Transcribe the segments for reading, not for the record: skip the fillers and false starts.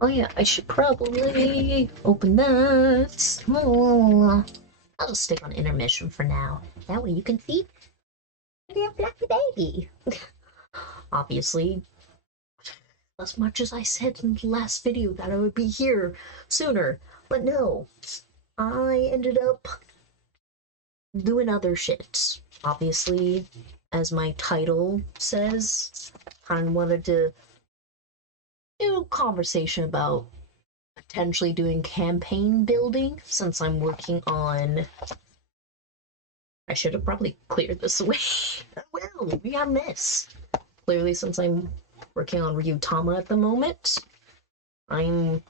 Oh yeah, I should probably open that. Oh, I'll just stick on intermission for now. That way you can see the damn fluffy baby. Obviously, as much as I said in the last video that I would be here sooner, but no, I ended up doing other shit. Obviously, as my title says, I wanted to do conversation about potentially doing campaign building since I'm working on. I should have probably cleared this away. Where wow, we got a mess. Clearly, since I'm working on Ryutama at the moment, I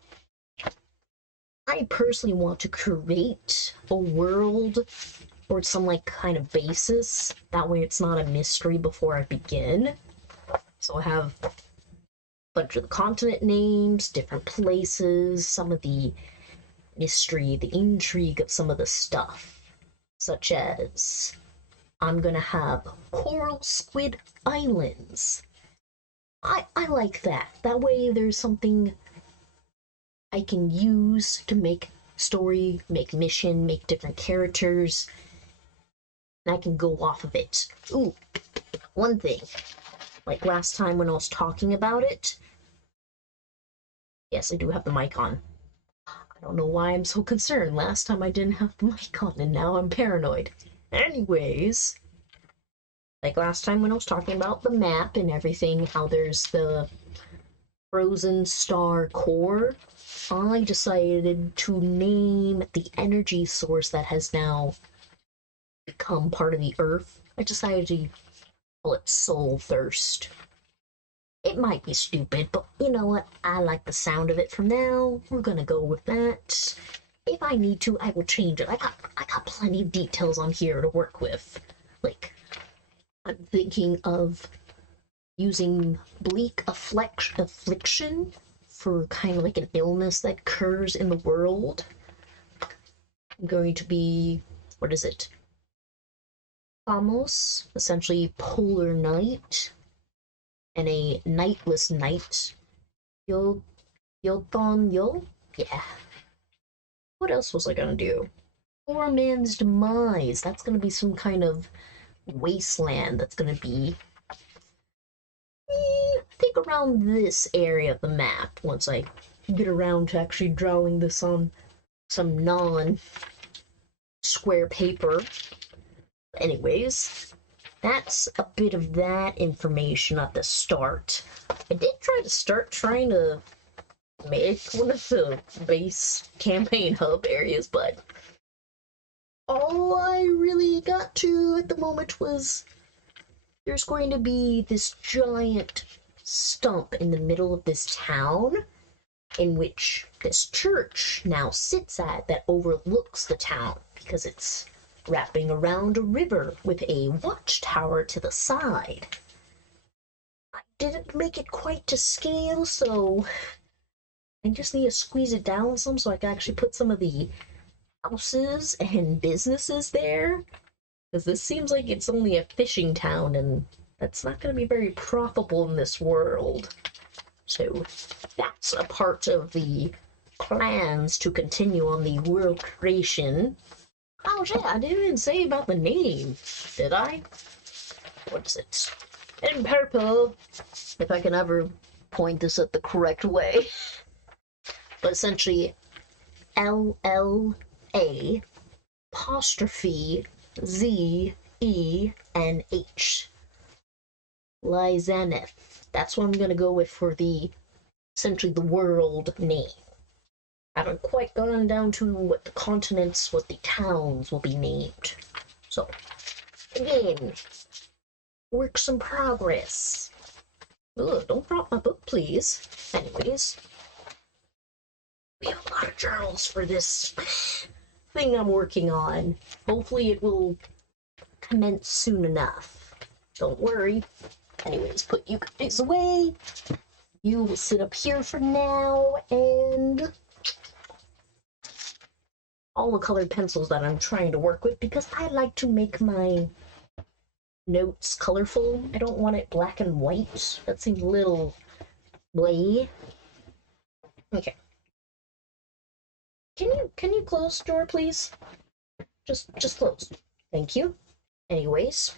personally want to create a world or some like kind of basis. That way it's not a mystery before I begin. So I have a bunch of the continent names, different places, some of the mystery, the intrigue of some of the stuff. Such as, I'm gonna have Coral Squid Islands. I like that. That way there's something I can use to make story, make mission, make different characters, and I can go off of it. Ooh, one thing. Like last time when I was talking about it. Yes, I do have the mic on. I don't know why I'm so concerned. Last time I didn't have the mic on, and now I'm paranoid. Anyways, like last time when I was talking about the map and everything, how there's the frozen star core, I decided to name the energy source that has now become part of the Earth. I decided to call it Soul Thirst. It might be stupid, but you know what? I like the sound of it from now. We're gonna go with that. If I need to, I will change it. I got plenty of details on here to work with. Like, I'm thinking of using bleak affliction for kind of like an illness that occurs in the world. I'm going to be, what is it? Famos, essentially polar night, and a nightless night. Yothon Yo? Yeah. What else was I gonna do? Poor man's demise. That's gonna be some kind of wasteland that's gonna be I think around this area of the map once I get around to actually drawing this on some non-square paper. Anyways, that's a bit of that information at the start. I did try to make one of the base campaign hub areas, but all I really got to at the moment was there's going to be this giant stump in the middle of this town in which this church now sits at that overlooks the town because it's wrapping around a river with a watchtower to the side. I didn't make it quite to scale, so I just need to squeeze it down some so I can actually put some of the houses and businesses there. Because this seems like it's only a fishing town, and that's not going to be very profitable in this world. So that's a part of the plans to continue on the world creation. Oh yeah, I didn't even say about the name, did I? What is it? In purple, if I can ever point this at the correct way. But essentially, LLA apostrophe ZENH. Lysaneth. That's what I'm gonna go with for the essentially the world name. I haven't quite gone down to what the continents, what the towns will be named. So, again, works in progress. Ugh, don't drop my book, please. Anyways, we have a lot of journals for this thing I'm working on. Hopefully it will commence soon enough. Don't worry. Anyways, put you guys away. You will sit up here for now, and all the colored pencils that I'm trying to work with because I like to make my notes colorful. I don't want it black and white. That seems a little blah. Okay. Can you close the door, please? Just close. Thank you. Anyways,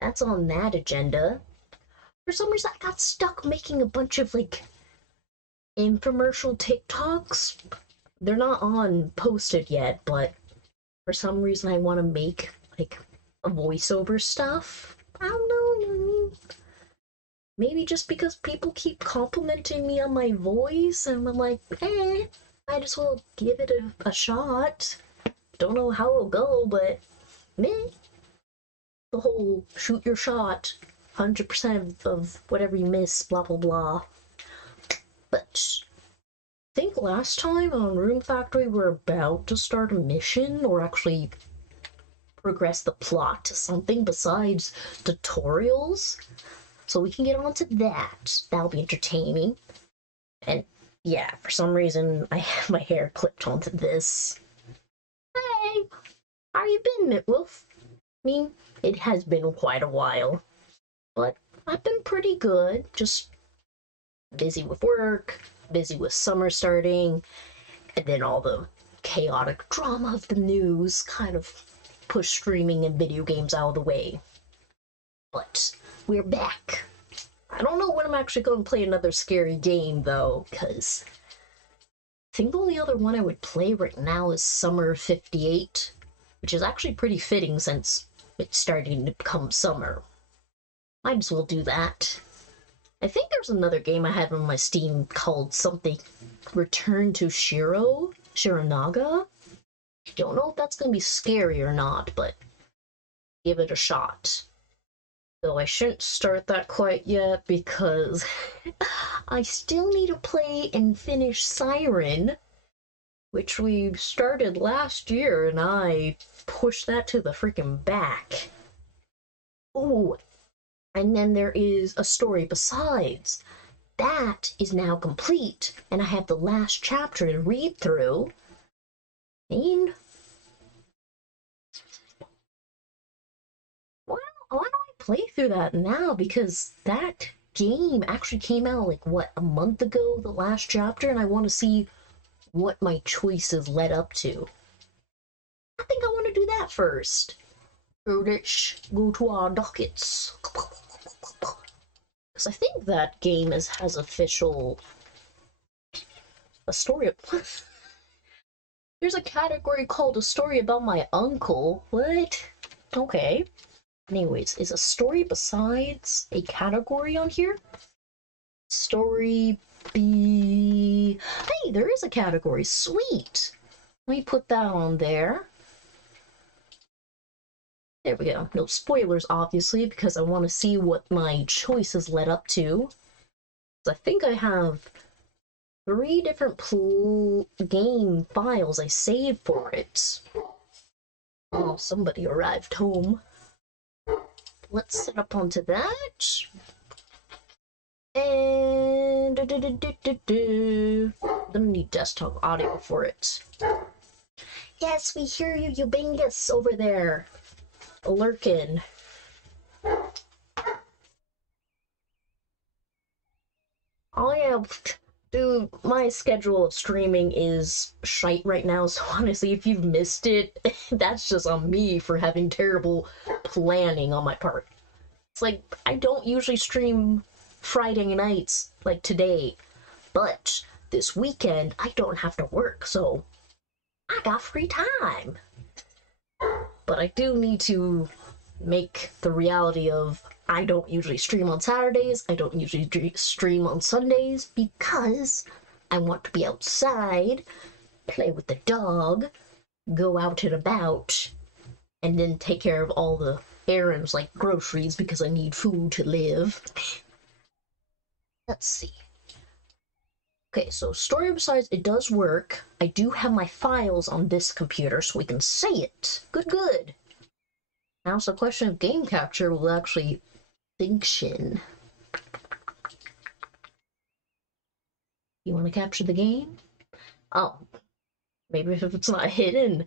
that's on that agenda. For some reason, I got stuck making a bunch of like infomercial TikToks. They're not on posted yet, but for some reason I want to make like a voiceover stuff. I don't know. Maybe just because people keep complimenting me on my voice, and I'm like, might as well give it a shot. Don't know how it'll go, but meh. the whole shoot your shot, 100% of whatever you miss, blah blah blah. But I think last time on Room Factory we're about to start a mission, or actually progress the plot to something besides tutorials. So we can get on to that. That'll be entertaining. And yeah, for some reason I have my hair clipped onto this. Hey, how you been, Mitwolf? I mean, it has been quite a while, but I've been pretty good. Just busy with work, busy with summer starting, and then all the chaotic drama of the news kind of pushed streaming and video games out of the way. But we're back. I don't know when I'm actually going to play another scary game, though, because I think the only other one I would play right now is Summer 58, which is actually pretty fitting since it's starting to become summer. Might as well do that. I think there's another game I have on my Steam called something Return to Shiranaga. Don't know if that's going to be scary or not, but give it a shot. Though I shouldn't start that quite yet because I still need to play and finish Siren, which we started last year, and I pushed that to the freaking back. Ooh, and then there is a story besides. That is now complete, and I have the last chapter to read through. I mean, why don't I play through that now? Because that game actually came out, like, what, a month ago, the last chapter, and I want to see what my choices led up to. I think I want to do that first. So let's go to our dockets. Because I think that game has official... a story... There's a category called A Story About My Uncle. What? Okay. Anyways, is a story besides a category on here? Story B... Hey, there is a category. Sweet! Let me put that on there. There we go. No spoilers, obviously, because I want to see what my choices led up to. I think I have 3 different game files I saved for it. Oh, somebody arrived home. Let's set up onto that. And... I'm gonna need desktop audio for it. Yes, we hear you, you bingus over there. Lurkin. Oh yeah, dude, my schedule of streaming is shite right now, so honestly, if you've missed it, that's just on me for having terrible planning on my part. It's like, I don't usually stream Friday nights like today, but this weekend I don't have to work, so I got free time. But I do need to make the reality of I don't usually stream on Saturdays, I don't usually stream on Sundays, because I want to be outside, play with the dog, go out and about, and then take care of all the errands like groceries because I need food to live. Let's see. Okay, so story besides, it does work. I do have my files on this computer so we can say it. Good. Now it's a question of game capture will actually function. You want to capture the game? Oh, maybe if it's not hidden.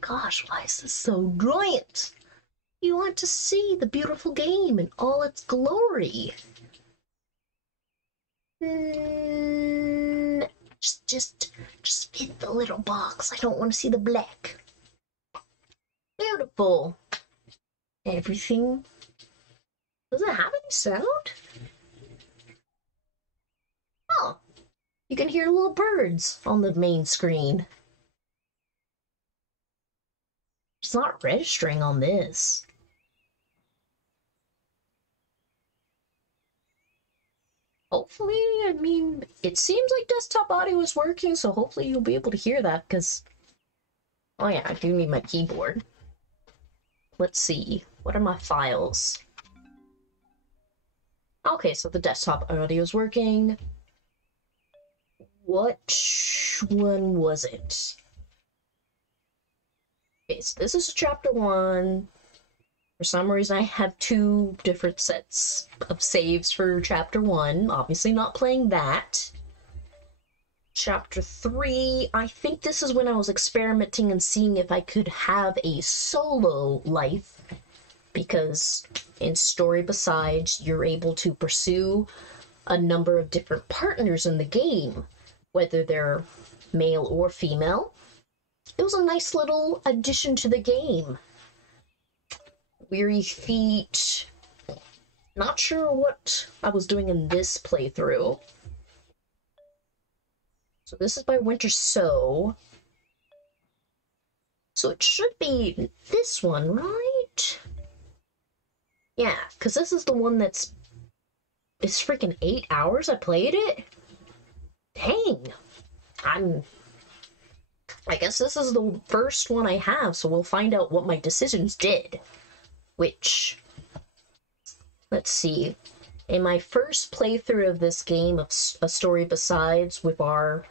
Gosh, why is this so brilliant? You want to see the beautiful game in all its glory. Just fit the little box. I don't want to see the black. Beautiful. Everything. Does it have any sound? Oh, you can hear little birds on the main screen. It's not registering on this. Hopefully, I mean, it seems like desktop audio is working, so hopefully you'll be able to hear that, because... Oh yeah, I do need my keyboard. let's see. What are my files? Okay, so the desktop audio is working. What one was it? Okay, so this is chapter 1. For some reason, I have 2 different sets of saves for chapter 1. Obviously not playing that. Chapter 3, I think this is when I was experimenting and seeing if I could have a solo life, because in Story Besides, you're able to pursue a number of different partners in the game, whether they're male or female. It was a nice little addition to the game. Weary Feet. Not sure what I was doing in this playthrough. So this is by Winter So. So it should be this one, right? Yeah, because this is the one that's... It's freaking 8 hours I played it? Dang. I guess this is the first one I have, so we'll find out what my decisions did. Which... Let's see. In my first playthrough of this game of A Story Besides, with our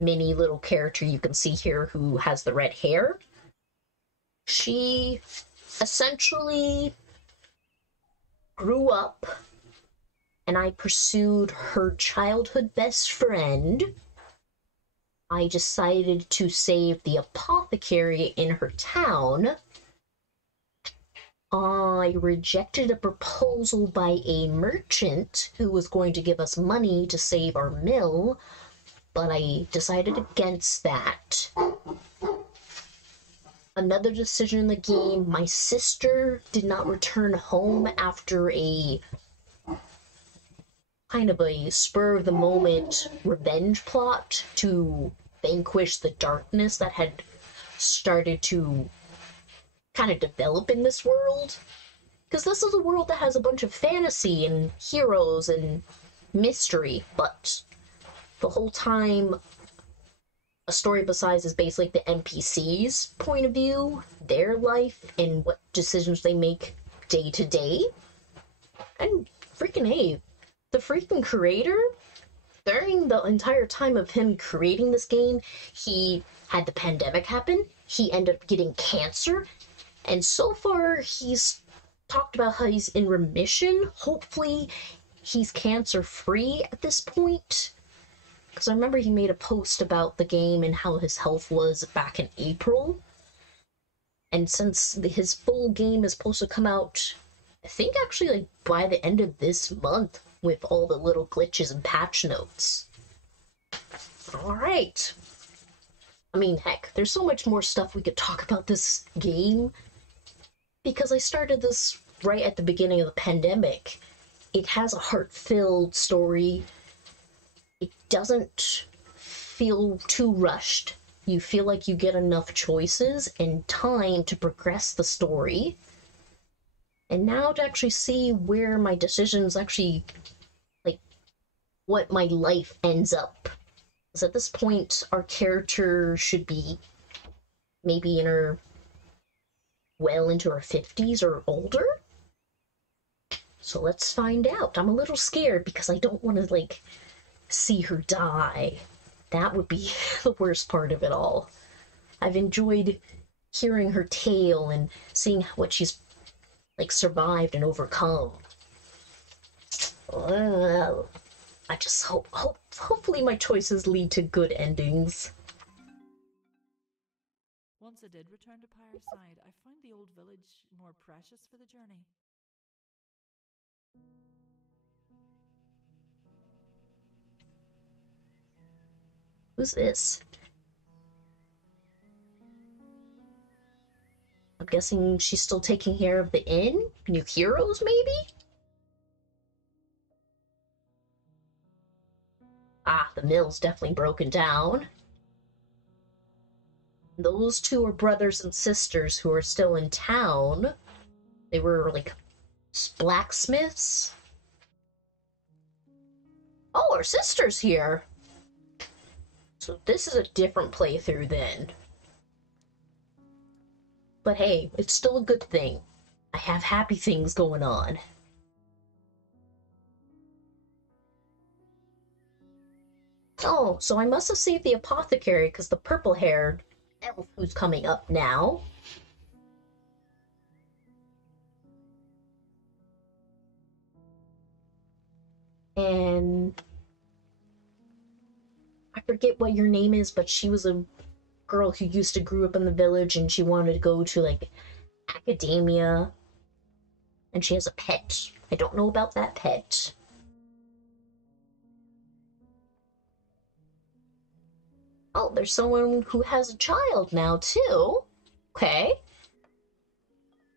mini little character you can see here who has the red hair, she essentially grew up, and I pursued her childhood best friend. I decided to save the apothecary in her town. I rejected a proposal by a merchant who was going to give us money to save our mill, but I decided against that. Another decision in the game, my sister did not return home after a kind of a spur-of-the-moment revenge plot to vanquish the darkness that had started to kind of develop in this world. Because this is a world that has a bunch of fantasy and heroes and mystery, but the whole time A Story Besides is basically the NPC's point of view, their life, and what decisions they make day to day. And freaking hey, the freaking creator, during the entire time of him creating this game, he had the pandemic happen, he ended up getting cancer, and so far he's talked about how he's in remission. Hopefully he's cancer free at this point, because I remember he made a post about the game and how his health was back in April. And since his full game is supposed to come out, I think actually like by the end of this month, with all the little glitches and patch notes. Alright. I mean, heck, there's so much more stuff we could talk about this game, because I started this right at the beginning of the pandemic. It has a heart-filled story. It doesn't feel too rushed. You feel like you get enough choices and time to progress the story. And now to actually see where my decisions actually, like, what my life ends up. Because at this point, our character should be maybe in her, well into her 50s or older. So let's find out. I'm a little scared because I don't want to, like, see her die. That would be the worst part of it all. I've enjoyed hearing her tale and seeing what she's, like, survived and overcome. Well, I just hopefully my choices lead to good endings. Once I did return to Pyreside, I found the old village more precious for the journey. Who's this? I'm guessing she's still taking care of the inn? New heroes, maybe? Ah, the mill's definitely broken down. Those two are brothers and sisters who are still in town. They were, like, blacksmiths. Oh, our sister's here! So this is a different playthrough then. But hey, it's still a good thing. I have happy things going on. Oh, so I must have saved the apothecary because the purple-haired elf who's coming up now. And I forget what your name is, but she was a girl who used to grew up in the village and she wanted to go to like academia. And she has a pet. I don't know about that pet. Oh, there's someone who has a child now, too. Okay.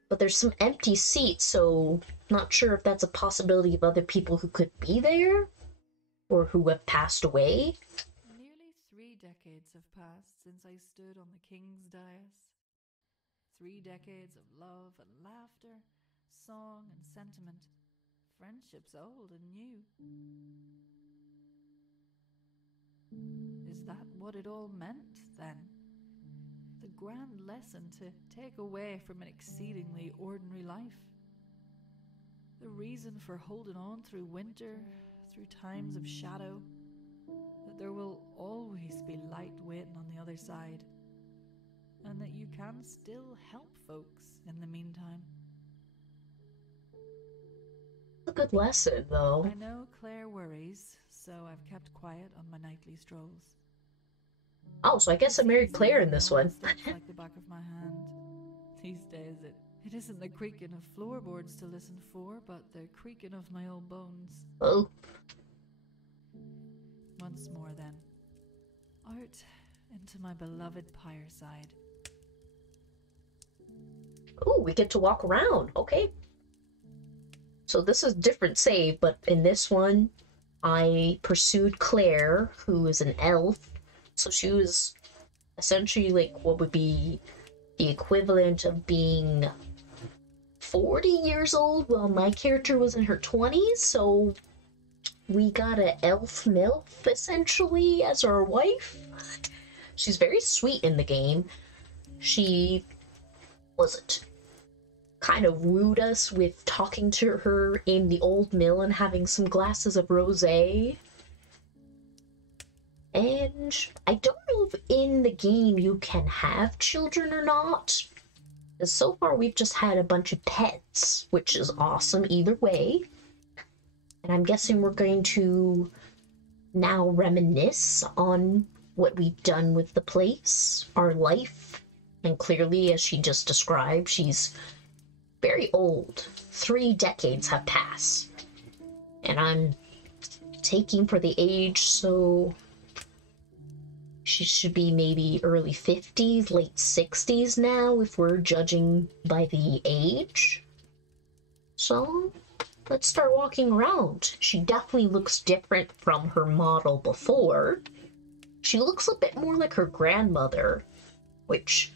But there's some empty seats, so not sure if that's a possibility of other people who could be there or who have passed away. Nearly 3 decades have passed since I stood on the king's dais. 3 decades of love and laughter, song and sentiment, friendships old and new. Is that what it all meant, then? The grand lesson to take away from an exceedingly ordinary life? The reason for holding on through winter, through times of shadow, that there will always be light waiting on the other side, and that you can still help folks in the meantime. A good lesson, though. I know Claire worries, so I've kept quiet on my nightly strolls. Oh, so I guess I married Claire in this one. Like the back of my hand. These days, it isn't the creaking of floorboards to listen for, but the creaking of my old bones. Oh. Once more, then. Out into my beloved fireside. Oh, we get to walk around. Okay. So this is a different save, but in this one, I pursued Claire, who is an elf. So she was essentially like what would be the equivalent of being 40 years old while my character was in her 20s. So we got an elf MILF essentially as our wife. She's very sweet in the game. She kind of wooed us with talking to her in the old mill and having some glasses of rosé. And I don't know if in the game you can have children or not. So far we've just had a bunch of pets, which is awesome either way. And I'm guessing we're going to now reminisce on what we've done with the place, our life. And clearly, as she just described, she's very old. 3 decades have passed. And I'm taking for the age, so she should be maybe early 50s, late 60s now, if we're judging by the age. So, let's start walking around. She definitely looks different from her model before. She looks a bit more like her grandmother, which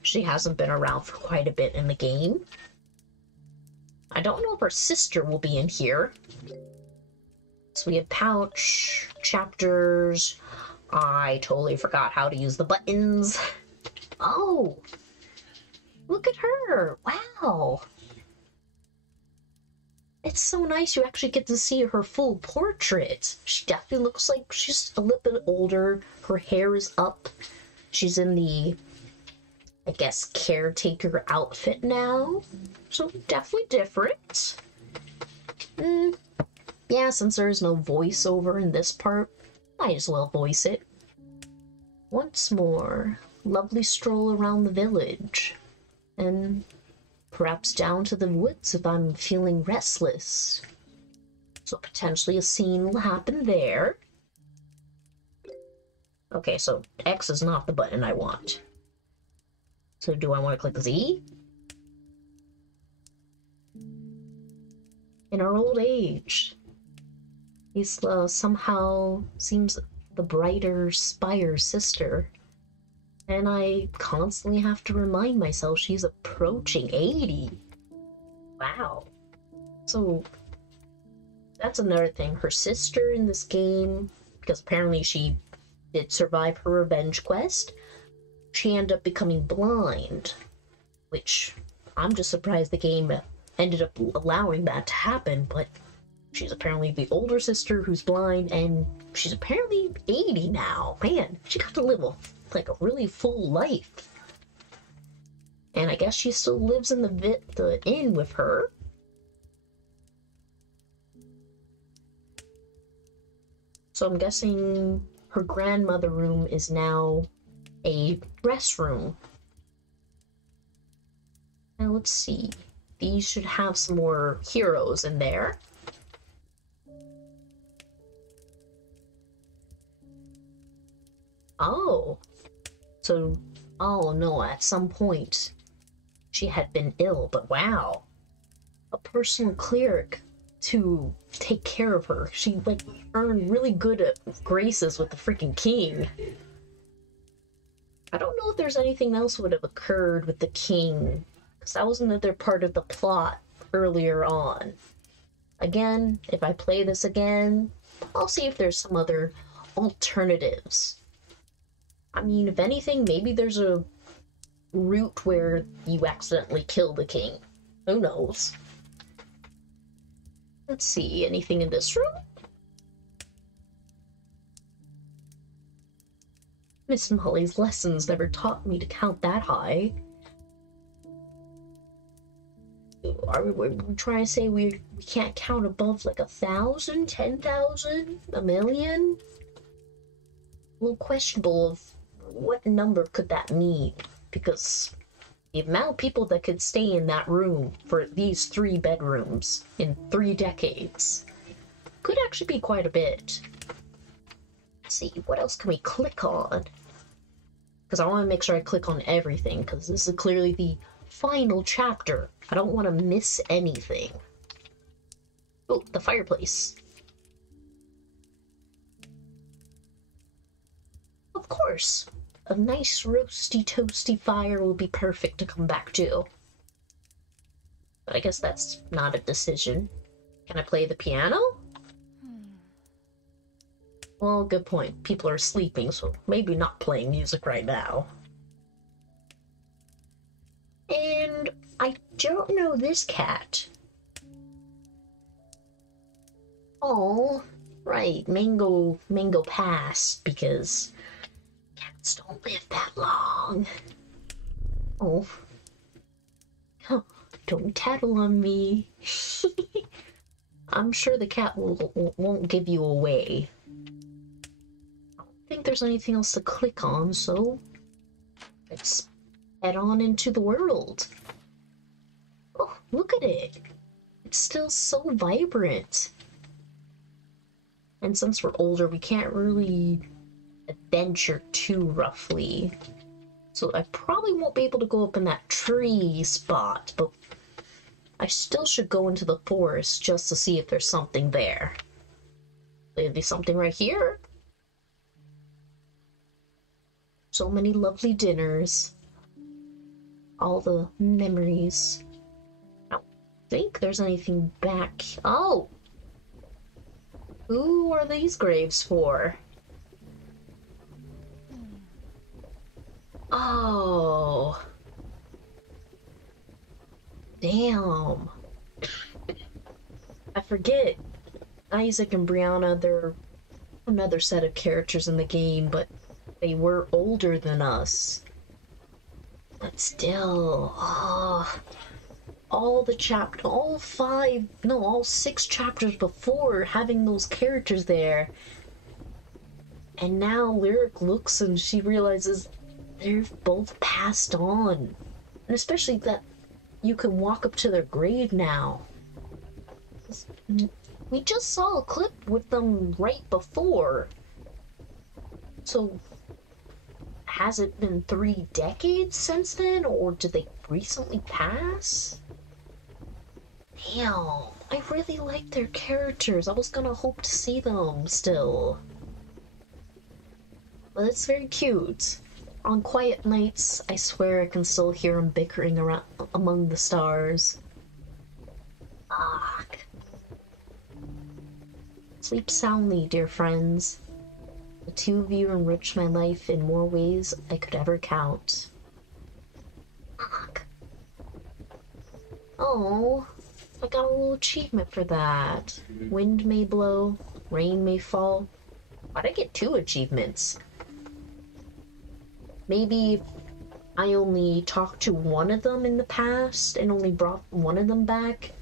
she hasn't been around for quite a bit in the game. I don't know if her sister will be in here. So we have pouch, chapters. I totally forgot how to use the buttons. Oh, look at her. Wow. It's so nice you actually get to see her full portrait. She definitely looks like she's a little bit older. Her hair is up. She's in the, I guess, caretaker outfit now. So definitely different. Yeah, since there's no voiceover in this part, might as well voice it. Once more, lovely stroll around the village. And perhaps down to the woods if I'm feeling restless. So potentially a scene will happen there. Okay, so X is not the button I want. So do I want to click Z? In our old age, Isla somehow seems the brighter Spire sister. And I constantly have to remind myself she's approaching 80. Wow. So, that's another thing. Her sister in this game, because apparently she did survive her revenge quest, she ended up becoming blind which I'm just surprised the game ended up allowing that to happen, but she's apparently the older sister who's blind, and she's apparently 80 now. Man, she got to live like a really full life. And I guess she still lives in the inn with her. So I'm guessing her grandmother room is now a restroom. Now let's see. These should have some more heroes in there. Oh. So, oh no, at some point she had been ill, but wow. A personal cleric to take care of her. She, like, earned really good graces with the freaking king. I don't know if there's anything else would have occurred with the king, because that was another part of the plot earlier on. Again, if I play this again, I'll see if there's some other alternatives. I mean, if anything, maybe there's a route where you accidentally kill the king. Who knows? Let's see, anything in this room? Miss Molly's lessons never taught me to count that high. Are we trying to say we can't count above like 1,000, 10,000, a million? A little questionable of what number could that mean, because the amount of people that could stay in that room for these 3 bedrooms in 3 decades could actually be quite a bit. Let's see, what else can we click on? Because I want to make sure I click on everything, because this is clearly the final chapter. I don't want to miss anything. Oh, the fireplace. Of course. A nice roasty toasty fire will be perfect to come back to. But I guess that's not a decision. Can I play the piano? Well, good point. People are sleeping, so maybe not playing music right now. And I don't know this cat. Oh, right. Mango passed because cats don't live that long. Oh. Don't tattle on me. I'm sure the cat won't give you away. I don't think there's anything else to click on, so let's head on into the world. Oh, look at it. It's still so vibrant. And since we're older, we can't really adventure too roughly. So I probably won't be able to go up in that tree spot, but I still should go into the forest just to see if there's something there. Maybe something right here. So many lovely dinners. All the memories. I don't think there's anything back. Oh! Who are these graves for? Oh. Damn. I forget. Isaac and Brianna, they're another set of characters in the game, but they were older than us. But still, all 6 chapters before having those characters there. And now Lyric looks and she realizes they've both passed on. And especially that you can walk up to their grave now. We just saw a clip with them right before. So, has it been 3 decades since then, or did they recently pass? Damn, I really like their characters. I was gonna hope to see them still. But it's very cute. On quiet nights, I swear I can still hear them bickering around among the stars. Fuck. Sleep soundly, dear friends. The 2 of you enriched my life in more ways I could ever count. Fuck. Oh, I got a little achievement for that. Wind may blow, rain may fall. Why'd I get 2 achievements? Maybe I only talked to one of them in the past and only brought one of them back.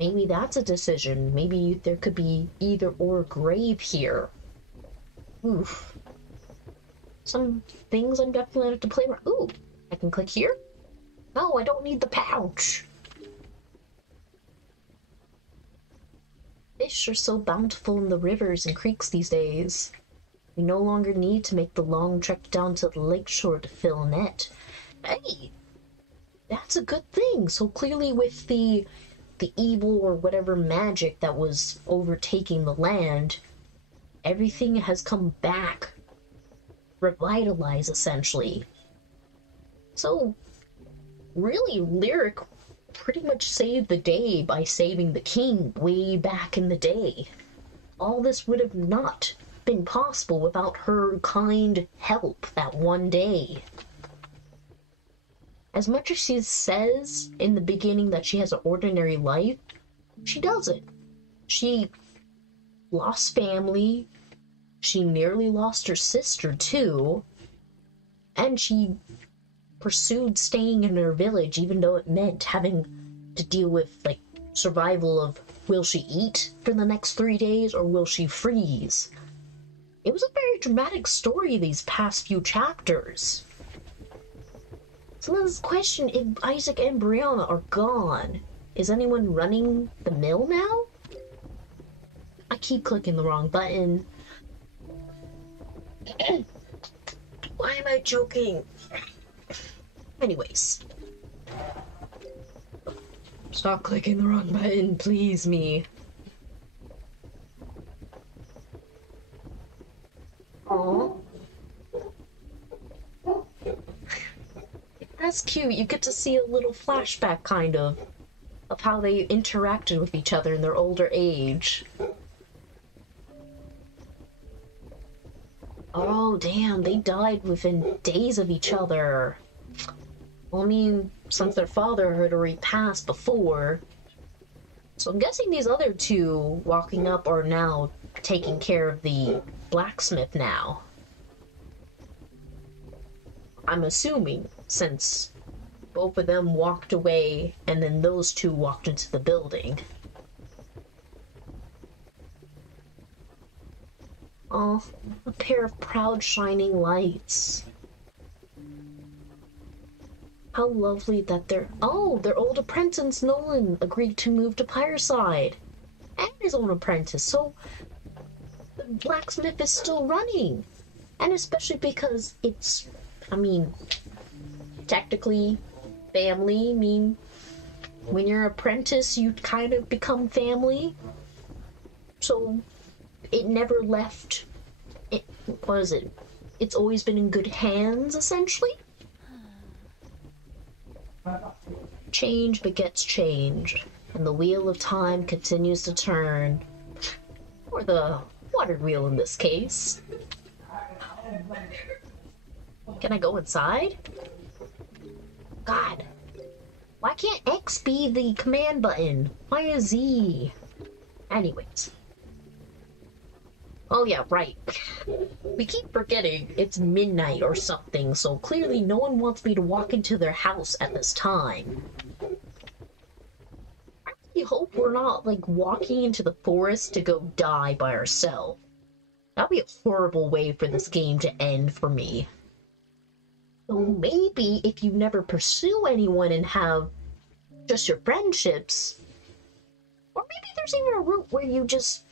Maybe that's a decision. Maybe there could be either or grave here. Oof. Some things I'm definitely gonna have to play around. Ooh, I can click here? No, I don't need the pouch. Fish are so bountiful in the rivers and creeks these days. We no longer need to make the long trek down to the lakeshore to fill a net. Hey, that's a good thing. So clearly with the evil or whatever magic that was overtaking the land, everything has come back, revitalized essentially. So really, Lyric pretty much saved the day by saving the king way back in the day. All this would have not been possible without her kind help that one day. As much as she says in the beginning that she has an ordinary life, she doesn't. She lost family, she nearly lost her sister too, and she pursued staying in her village even though it meant having to deal with, like, survival of will she eat for the next 3 days or will she freeze? It was a very dramatic story these past few chapters. So now this question, if Isaac and Brianna are gone, is anyone running the mill now? I keep clicking the wrong button. Why am I joking? Anyways. Stop clicking the wrong button, please me. Aww. That's cute. You get to see a little flashback, kind of how they interacted with each other in their older age. Oh, damn, they died within days of each other. Well, I mean, since their father had already passed before. So I'm guessing these other 2 walking up are now taking care of the blacksmith now. I'm assuming, since both of them walked away and then those 2 walked into the building. Oh, a pair of proud shining lights. How lovely that their old apprentice Nolan agreed to move to Pyreside. And his own apprentice, so the blacksmith is still running. And especially because it's, I mean, technically family. I mean, when you're an apprentice, you kind of become family. So it never left it. What is it? It's always been in good hands, essentially. Change begets change, and the wheel of time continues to turn. Or the water wheel in this case. Can I go inside? God. Why can't X be the command button? Why is Z? Anyways. Oh yeah, right. We keep forgetting it's midnight or something, so clearly no one wants me to walk into their house at this time. I really hope we're not, like, walking into the forest to go die by ourselves. That'd be a horrible way for this game to end for me. So maybe if you never pursue anyone and have just your friendships, or maybe there's even a route where you just,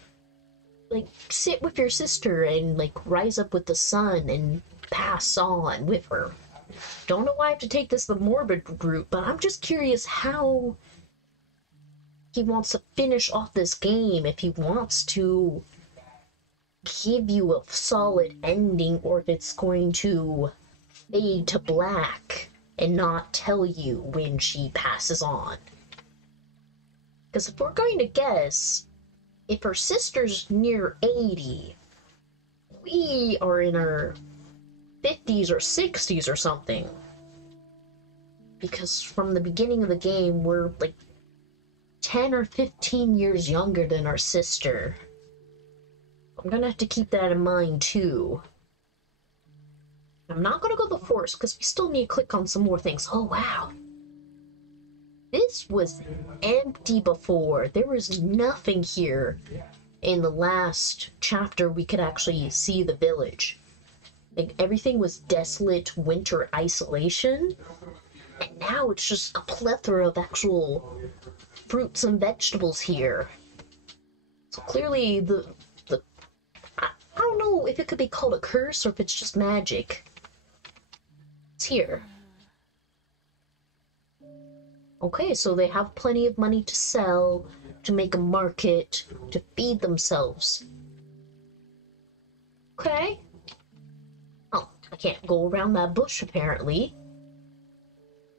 like, sit with your sister and, like, rise up with the sun and pass on with her. Don't know why I have to take this the morbid route, but I'm just curious how he wants to finish off this game, if he wants to give you a solid ending, or if it's going to fade to black and not tell you when she passes on. Because if we're going to guess, if her sister's near 80, we are in our 50s or 60s or something. because from the beginning of the game, we're like 10 or 15 years younger than our sister. I'm gonna have to keep that in mind too. I'm not gonna go the Force because we still need to click on some more things. Oh wow. This was empty before. There was nothing here. In the last chapter, we could actually see the village. Like, everything was desolate winter isolation. And now it's just a plethora of actual fruits and vegetables here. So clearly I don't know if it could be called a curse or if it's just magic. It's here. Okay, so they have plenty of money to sell, to make a market, to feed themselves. Okay. Oh, I can't go around that bush, apparently.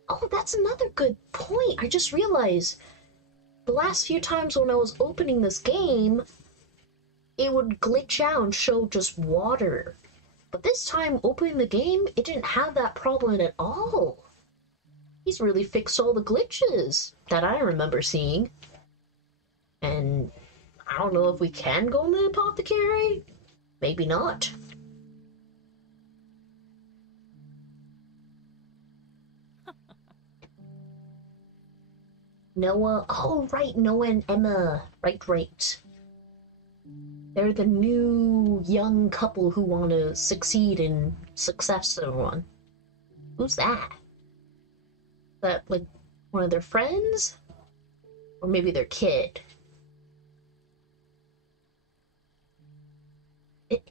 Oh, that's another good point. I just realized the last few times when I was opening this game, it would glitch out and show just water. But this time, opening the game, it didn't have that problem at all. He's really fixed all the glitches that I remember seeing. And I don't know if we can go in the apothecary. Maybe not. Noah. Oh, right. Noah and Emma. Right. They're the new young couple who want to succeed in success, everyone. Who's that? That, like, one of their friends? Or maybe their kid?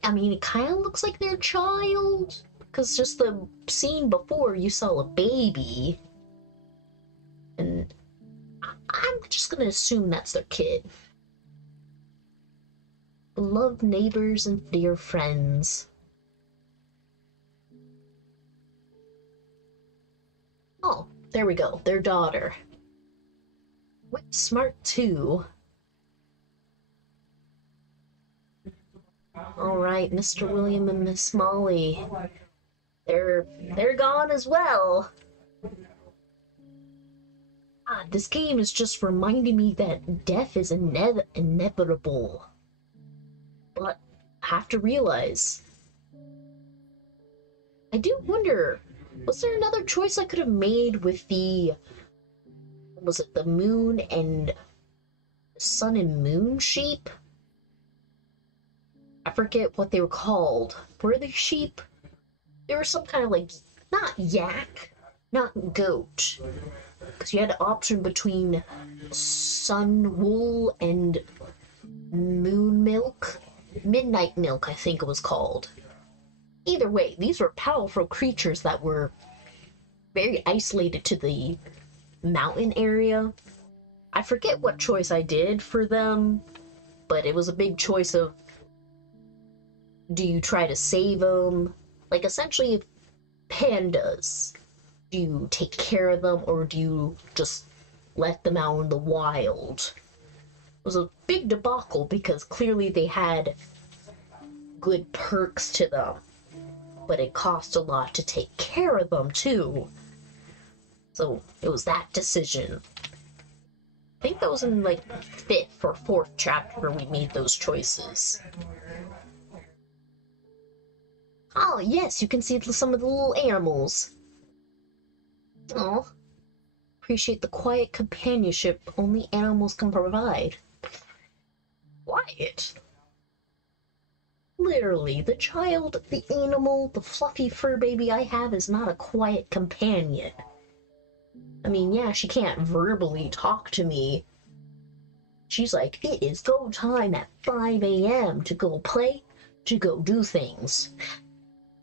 I mean, it kind of looks like their child. Because just the scene before, you saw a baby. And I'm just gonna assume that's their kid. Beloved neighbors and dear friends. Oh, there we go. Their daughter. Whip smart too. Alright, Mr. William and Miss Molly. They're gone as well. This game is just reminding me that death is inevitable. But I have to realize. I do wonder, was there another choice I could have made with was it the moon and sun and moon sheep? I forget what they were called. Were they sheep? They were some kind of like, not yak, not goat. Because you had an option between sun wool and moon milk. Midnight milk, I think it was called. Either way, these were powerful creatures that were very isolated to the mountain area. I forget what choice I did for them, but it was a big choice of, do you try to save them? Like, essentially, pandas. Do you take care of them, or do you just let them out in the wild? It was a big debacle, because clearly they had good perks to them, but it cost a lot to take care of them, too. So, it was that decision. I think that was in, like, 5th or 4th chapter we made those choices. Oh, yes, you can see some of the little animals. Oh, appreciate the quiet companionship only animals can provide. Quiet? Literally, the child, the animal, the fluffy fur baby I have is not a quiet companion. I mean, yeah, she can't verbally talk to me. She's like, it is go time at 5 a.m. to go play, to go do things.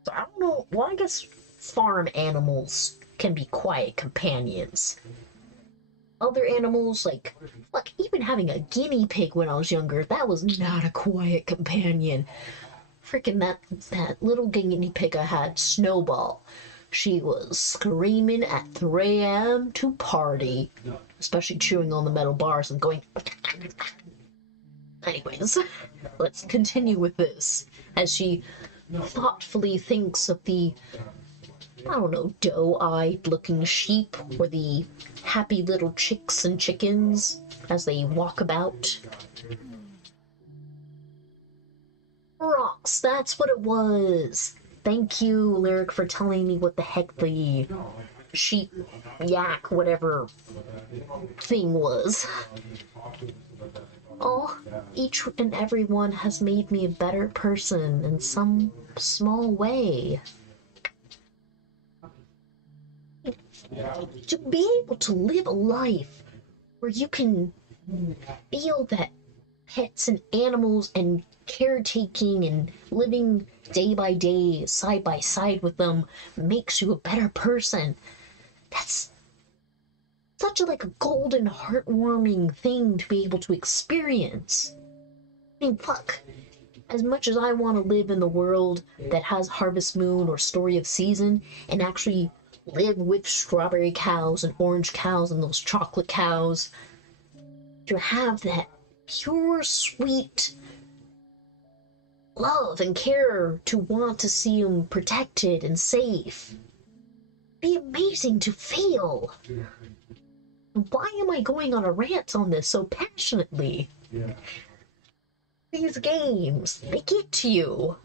So I don't know, well, I guess farm animals can be quiet companions. Other animals, like even having a guinea pig when I was younger, that was not a quiet companion. Freaking that little guinea pig I had, Snowball. She was screaming at 3 a.m. to party, especially chewing on the metal bars and going. Anyways, let's continue with this as she thoughtfully thinks of the I don't know, doe-eyed looking sheep, or the happy little chicks and chickens as they walk about. Rocks, that's what it was. Thank you, Lyric, for telling me what the heck the sheep, yak, whatever thing was. Oh, each and every one has made me a better person in some small way. To be able to live a life where you can feel that pets and animals and caretaking and living day by day, side by side with them makes you a better person. That's such a golden, heartwarming thing to be able to experience. I mean, fuck. As much as I want to live in the world that has Harvest Moon or Story of Season and actually live with strawberry cows and orange cows and those chocolate cows, to have that pure, sweet love and care to want to see them protected and safe. Be amazing to feel. Why am I going on a rant on this so passionately? These games, they get to you.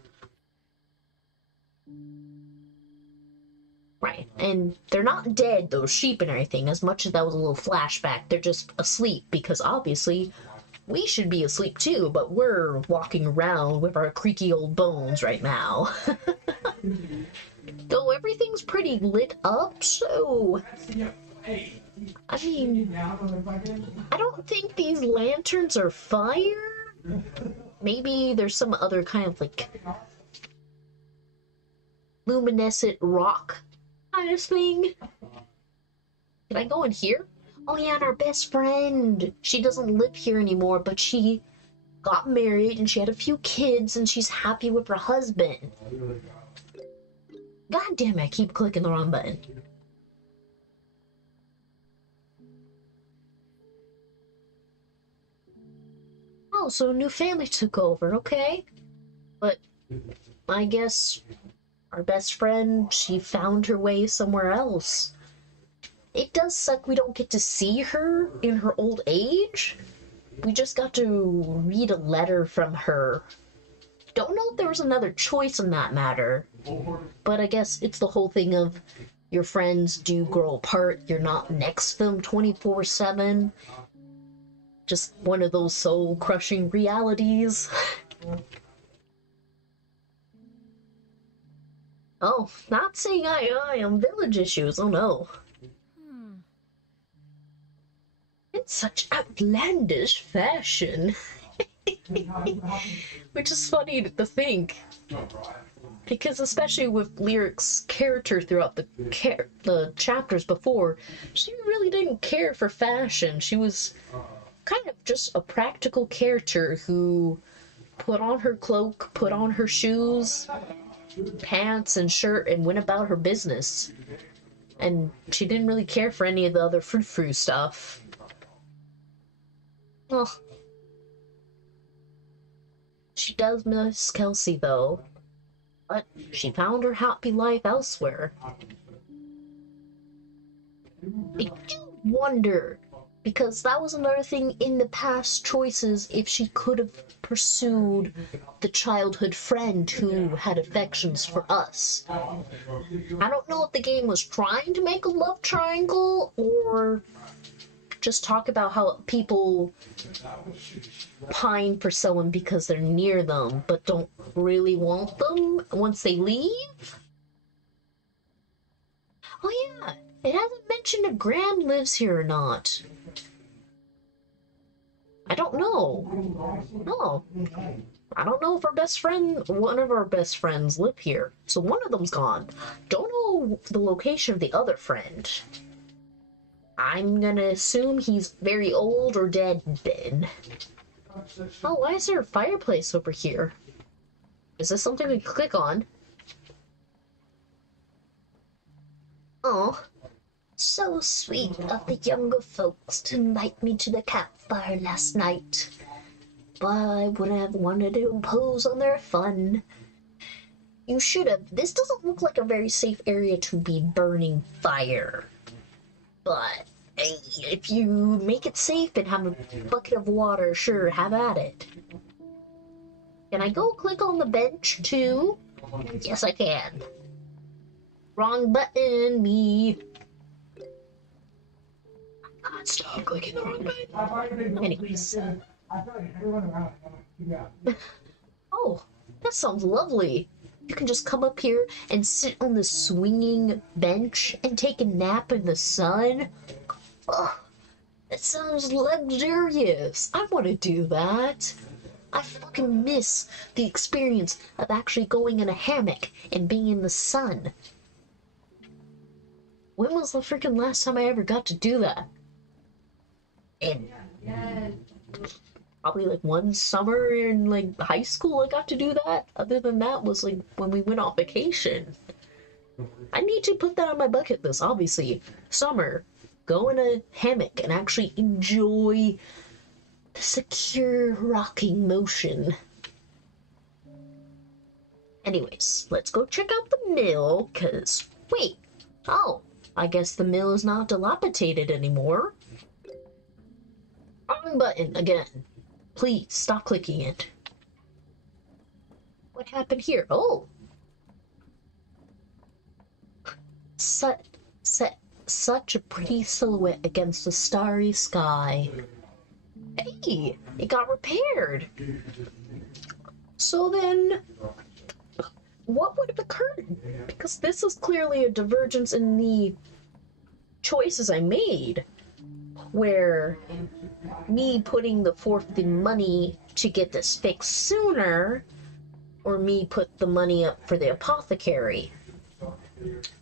Right, and they're not dead, those sheep and everything, as much as that was a little flashback. They're just asleep, because obviously we should be asleep too, but we're walking around with our creaky old bones right now. Though everything's pretty lit up, so... I mean, I don't think these lanterns are fire. Maybe there's some other kind of luminescent rock kind of thing. Can I go in here? Oh yeah, and our best friend. She doesn't live here anymore, but she got married and she had a few kids and she's happy with her husband. God damn it, I keep clicking the wrong button. Oh, so a new family took over, okay. But I guess our best friend, she found her way somewhere else. It does suck we don't get to see her in her old age. We just got to read a letter from her. Don't know if there was another choice in that matter. But I guess it's the whole thing of your friends do grow apart. You're not next to them 24/7. Just one of those soul-crushing realities. Oh, not saying I am village issues, oh no. In such outlandish fashion. Which is funny to think. Because especially with Lyric's character throughout the chapters before, she really didn't care for fashion. She was kind of just a practical character who put on her cloak, put on her shoes, pants and shirt, and went about her business. And she didn't really care for any of the other frou-frou stuff. Oh. She does miss Kelsey, though. But she found her happy life elsewhere. I do wonder, because that was another thing in the past choices, if she could have pursued the childhood friend who had affections for us. I don't know if the game was trying to make a love triangle, or just talk about how people pine for someone because they're near them, but don't really want them once they leave. Oh yeah, it hasn't mentioned if Graham lives here or not. I don't know. No. I don't know if one of our best friends live here. So one of them's gone. Don't know the location of the other friend. I'm gonna assume he's very old or dead then. Oh, why is there a fireplace over here? Is this something we click on? Oh, so sweet of the younger folks to invite me to the campfire last night. But I wouldn't have wanted to impose on their fun. You should have. This doesn't look like a very safe area to be burning fire. But hey, if you make it safe and have a bucket of water, sure, have at it. Can I go click on the bench too? Yes, I can. Wrong button, me. God, stop clicking the wrong button. Anyways. Oh, that sounds lovely. You can just come up here and sit on the swinging bench and take a nap in the sun. Oh, that sounds luxurious. I want to do that. I fucking miss the experience of actually going in a hammock and being in the sun. When was the freaking last time I ever got to do that? And probably like one summer in like high school I got to do that. Other than that was like when we went on vacation. I need to put that on my bucket list, obviously. Summer, go in a hammock and actually enjoy the secure rocking motion. Anyways, let's go check out the mill, cause wait, oh, I guess the mill is not dilapidated anymore. Wrong button again. Please stop clicking it. What happened here? Oh, such a pretty silhouette against the starry sky. Hey, it got repaired. So then, what would have occurred? Because this is clearly a divergence in the choices I made, where me putting forth the money to get this fixed sooner, or me put the money up for the apothecary.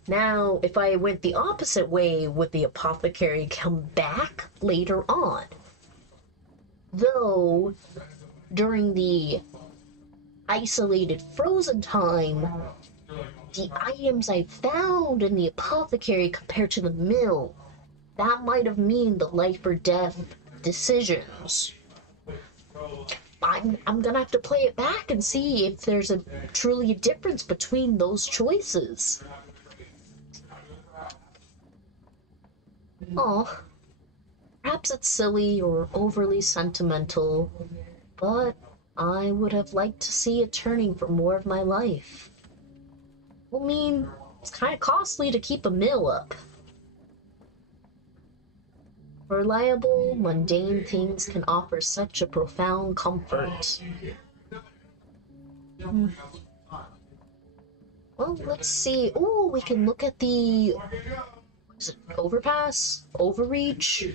Now, if I went the opposite way, would the apothecary come back later on? Though, during the isolated frozen time, the items I found in the apothecary compared to the mill, that might have mean the life or death decisions. I'm gonna have to play it back and see if there's truly a difference between those choices. Oh, perhaps it's silly or overly sentimental, but I would have liked to see a turning for more of my life. I mean, it's kind of costly to keep a mill up. Reliable, mundane things can offer such a profound comfort. Well, let's see. Oh, we can look at the... Is it overpass? Overreach?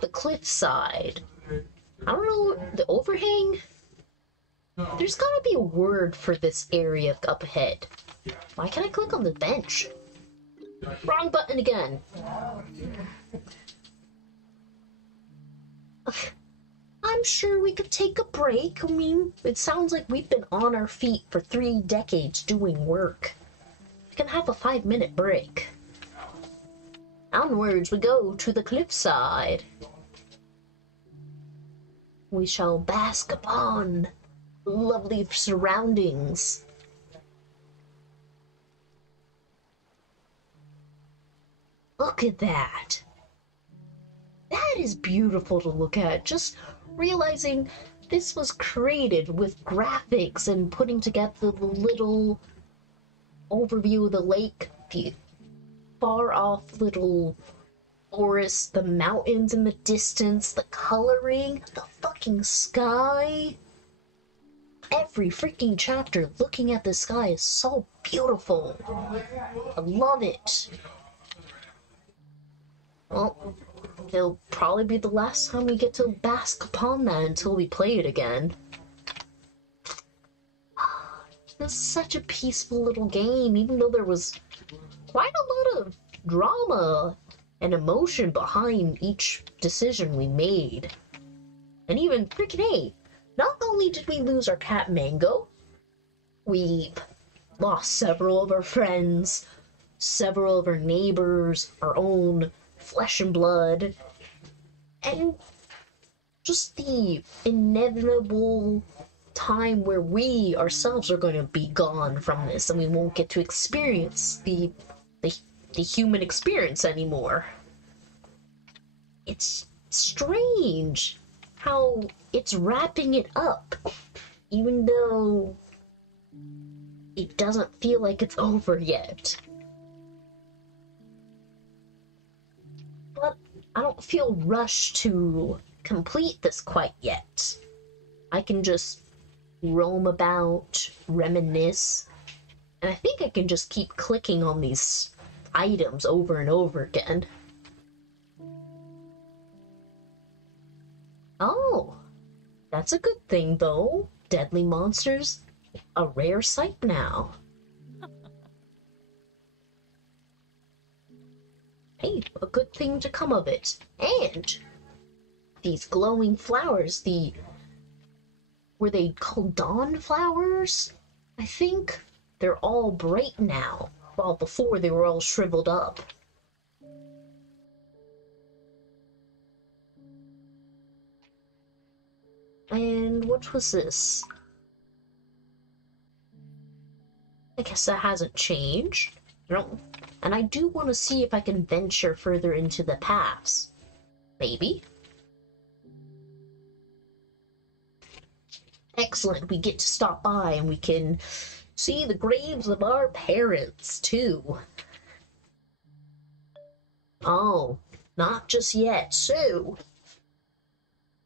The cliffside. I don't know, the overhang? There's gotta be a word for this area up ahead. Why can't I click on the bench? Wrong button again. I'm sure we could take a break. I mean, it sounds like we've been on our feet for 3 decades doing work. We can have a 5-minute break. Onwards we go to the cliffside. We shall bask upon lovely surroundings. Look at that. That is beautiful to look at. Just realizing this was created with graphics and putting together the little overview of the lake, the far off little forest, the mountains in the distance, the coloring, the fucking sky. Every freaking chapter looking at the sky is so beautiful. I love it. Well, it'll probably be the last time we get to bask upon that until we play it again. This is such a peaceful little game, even though there was quite a lot of drama and emotion behind each decision we made. And even freaking hey, not only did we lose our cat Mango, we lost several of our friends, several of our neighbors, our own flesh and blood, and just the inevitable time where we ourselves are going to be gone from this, and we won't get to experience the, the human experience anymore. It's strange how it's wrapping it up, even though it doesn't feel like it's over yet. But I don't feel rushed to complete this quite yet. I can just roam about, reminisce, and I think I can just keep clicking on these items over and over again. Oh, that's a good thing, though. Deadly monsters, a rare sight now. Hey, a good thing to come of it. And these glowing flowers, were they called dawn flowers? I think they're all bright now, while before they were all shriveled up. And what was this? I guess that hasn't changed. And I do want to see if I can venture further into the past. Maybe. Excellent, we get to stop by and we can see the graves of our parents, too. Oh, not just yet, so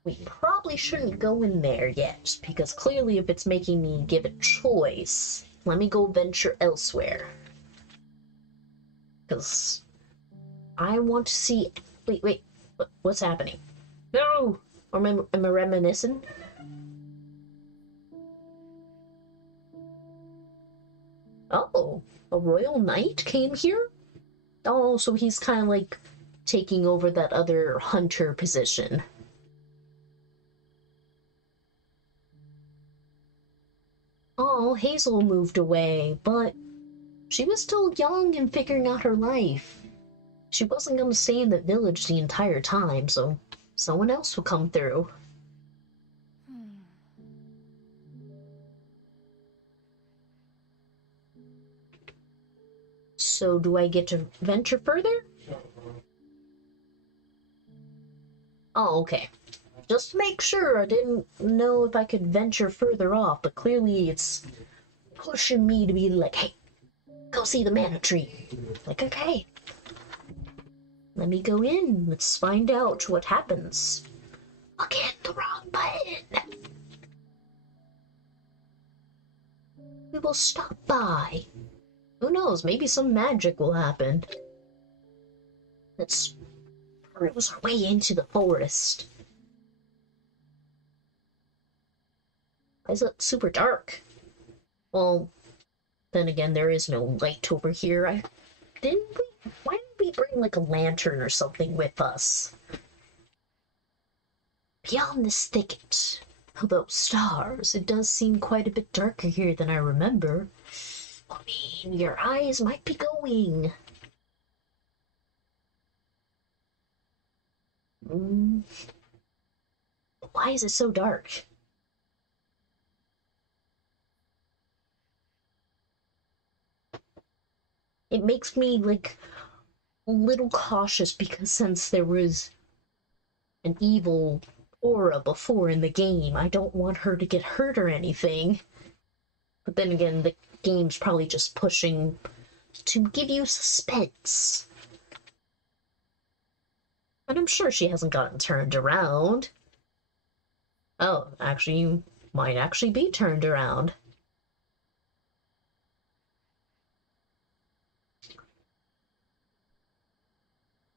we probably shouldn't go in there yet, because clearly if it's making me give a choice, let me go venture elsewhere. Because I want to see... Wait, what's happening? No! Or am I reminiscing? Oh, a royal knight came here? Oh, so he's kind of like taking over that other hunter position. Oh, Hazel moved away, but she was still young and figuring out her life. She wasn't going to stay in the village the entire time, so someone else will come through. So do I get to venture further? Oh, okay. Just to make sure, I didn't know if I could venture further off, but clearly it's pushing me to be like, hey, go see the mana tree. Like, okay. Let me go in. Let's find out what happens. Again, the wrong button. We will stop by. Who knows, maybe some magic will happen. Let's peruse our way into the forest. Why is it super dark? Well, then again, there is no light over here. Why didn't we bring like a lantern or something with us? Beyond this thicket, although stars, it does seem quite a bit darker here than I remember. I mean, your eyes might be going. Why is it so dark? It makes me like a little cautious because since there was an evil aura before in the game, I don't want her to get hurt or anything. But then again, the game's probably just pushing to give you suspense. And I'm sure she hasn't gotten turned around. Oh, actually, you might actually be turned around.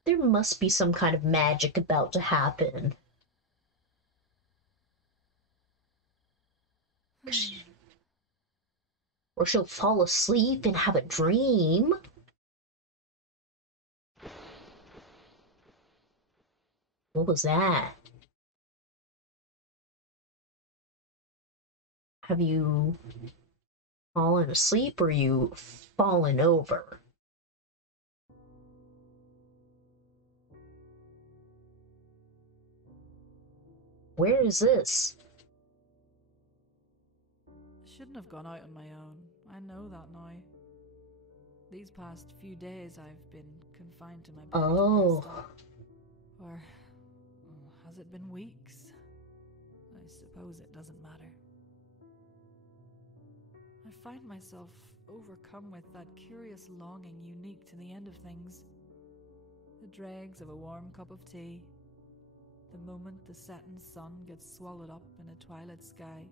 There must be some kind of magic about to happen. Or she'll fall asleep and have a dream. What was that? Have you fallen asleep or you fallen over? Where is this? shouldn't have gone out on my own. I know that now. These past few days I've been confined to my bed resting. Or has it been weeks? I suppose it doesn't matter. I find myself overcome with that curious longing unique to the end of things. The dregs of a warm cup of tea, the moment the setting sun gets swallowed up in a twilight sky,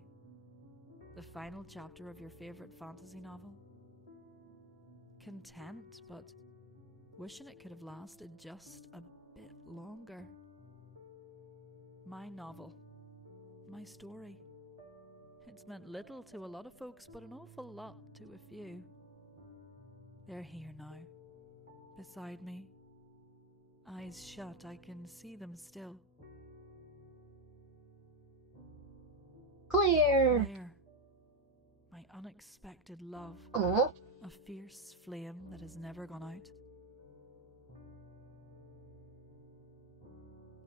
the final chapter of your favorite fantasy novel. Content, but wishing it could have lasted just a bit longer. My novel, my story. It's meant little to a lot of folks, but an awful lot to a few. They're here now, beside me. Eyes shut, I can see them still. Claire! Claire, my unexpected love. Aww. A fierce flame that has never gone out.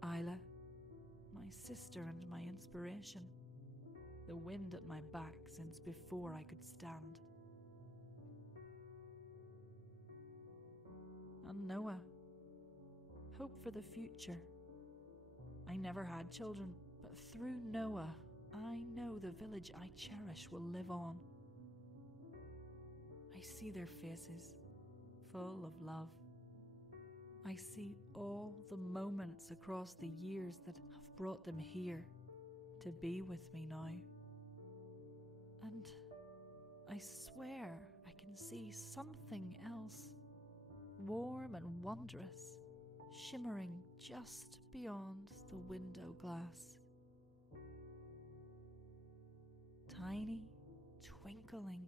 Isla, my sister and my inspiration. The wind at my back since before I could stand. And Noah, hope for the future. I never had children, but through Noah, I know the village I cherish will live on. I see their faces, full of love. I see all the moments across the years that have brought them here to be with me now. And I swear I can see something else, warm and wondrous, shimmering just beyond the window glass. Tiny, twinkling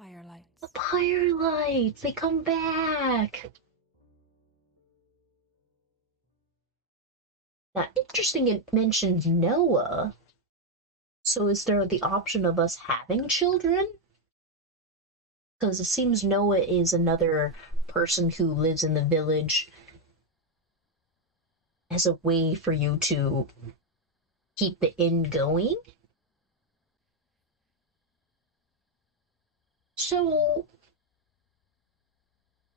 firelights. The firelights! They come back! Now, interesting it mentioned Noah. So is there the option of us having children? Because it seems Noah is another person who lives in the village as a way for you to keep the inn going. So,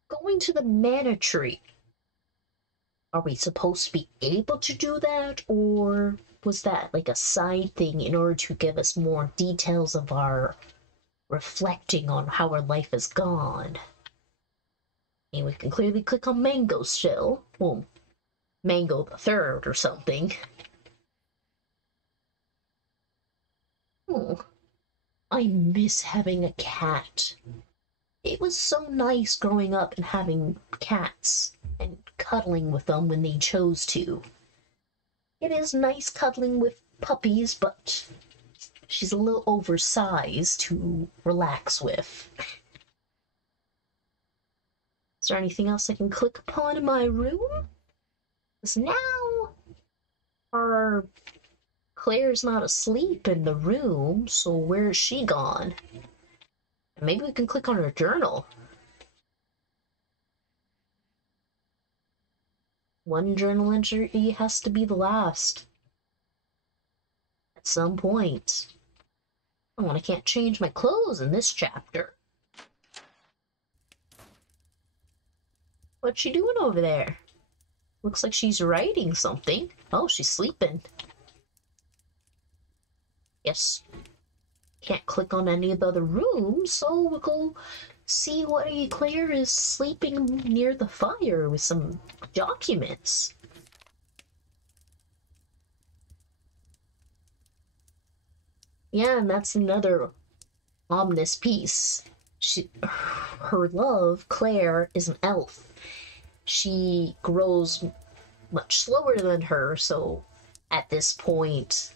going to the mana tree, are we supposed to be able to do that, or was that like a side thing in order to give us more details of our reflecting on how our life has gone? And we can clearly click on Mango still. Well, Mango the Third or something. Oh, I miss having a cat. It was so nice growing up and having cats and cuddling with them when they chose to. It is nice cuddling with puppies, but she's a little oversized to relax with. Is there anything else I can click upon in my room? Because now Claire's not asleep in the room, so where is she gone? Maybe we can click on her journal. One journal entry has to be the last. At some point. Oh, and I can't change my clothes in this chapter. What's she doing over there? Looks like she's writing something. Oh, she's sleeping. Yes. Can't click on any of the other rooms, so we'll go see what Claire is sleeping near the fire with some documents. Yeah, and that's another ominous piece. Her love, Claire, is an elf. She grows much slower than her, so at this point,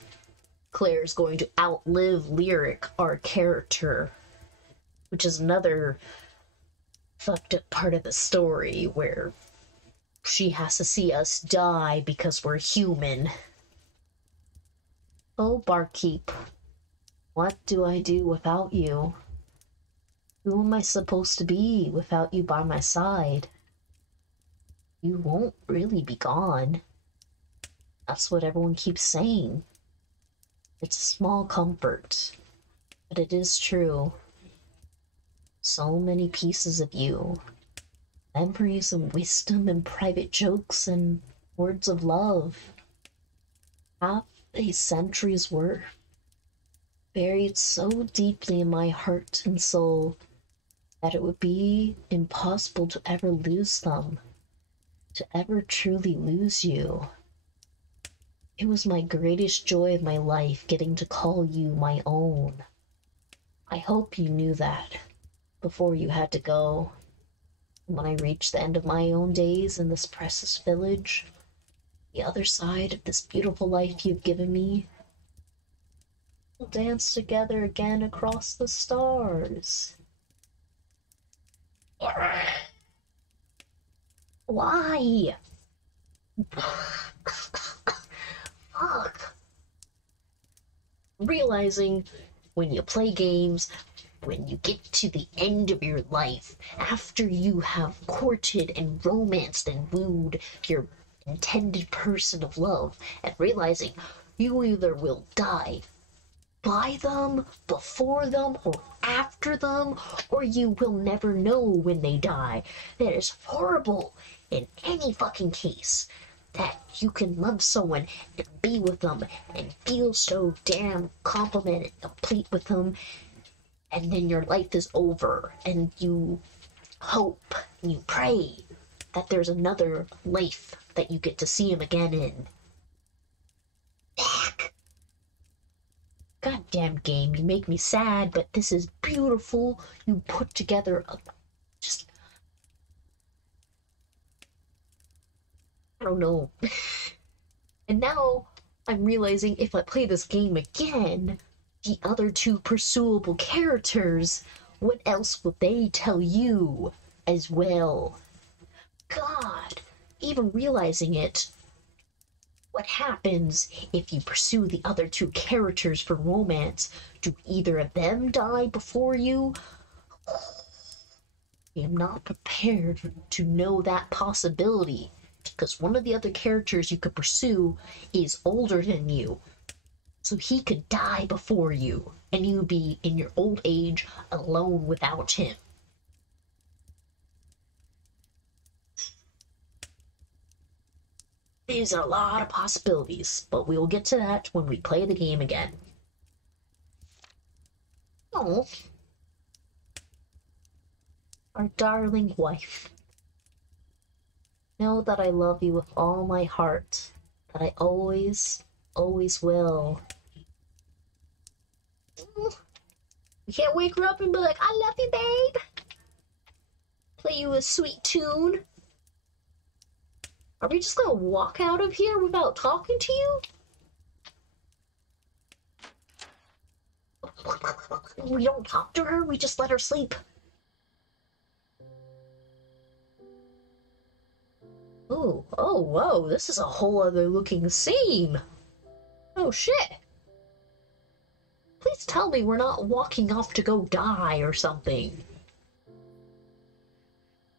Claire's going to outlive Lyric, our character, which is another fucked up part of the story where she has to see us die because we're human. Oh, barkeep, what do I do without you? Who am I supposed to be without you by my side? You won't really be gone. That's what everyone keeps saying. It's a small comfort. But it is true. So many pieces of you. Memories and wisdom and private jokes and words of love. Half a century's worth. Buried so deeply in my heart and soul that it would be impossible to ever lose them. To ever truly lose you. It was my greatest joy of my life getting to call you my own. I hope you knew that before you had to go. When I reached the end of my own days in this precious village, the other side of this beautiful life you've given me, we'll dance together again across the stars. Why? Fuck. Realizing when you play games, when you get to the end of your life, after you have courted and romanced and wooed your intended person of love, and realizing you either will die by them, before them, or after them, or you will never know when they die. That is horrible in any fucking case. That you can love someone and be with them and feel so damn complimented and complete with them, and then your life is over, and you hope and you pray that there's another life that you get to see him again in. Fuck. Goddamn game, you make me sad, but this is beautiful. You put together a just, I don't know. And now I'm realizing if I play this game again, the other two pursuable characters, what else would they tell you as well? God, even realizing it, what happens if you pursue the other two characters for romance? Do either of them die before you? I am not prepared to know that possibility, because one of the other characters you could pursue is older than you. So he could die before you, and you would be in your old age alone without him. There's a lot of possibilities, but we will get to that when we play the game again. Oh, our darling wife. Know that I love you with all my heart, that I always, always will. You can't wake her up and be like, I love you, babe. Play you a sweet tune. Are we just gonna walk out of here without talking to you? We don't talk to her, we just let her sleep. Ooh, oh, whoa, this is a whole other looking scene. Oh, shit. Please tell me we're not walking off to go die or something.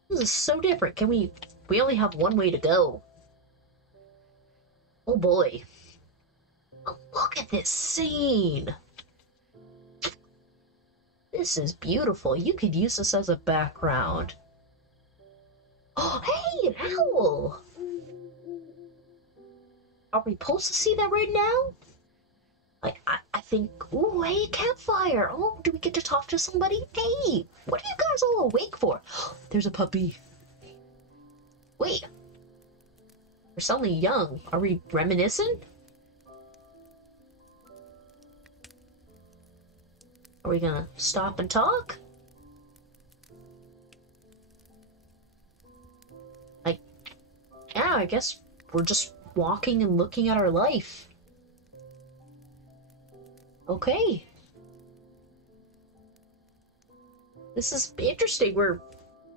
This is so different. Can we only have one way to go. Oh boy. Oh, look at this scene. This is beautiful. You could use this as a background. Oh, hey, an owl. Are we supposed to see that right now? I think, ooh, hey, campfire. Oh, do we get to talk to somebody? Hey, what are you guys all awake for? There's a puppy. Wait. We're suddenly young. Are we reminiscent? Are we gonna stop and talk? Yeah, I guess we're just walking and looking at our life. Okay. This is interesting. We're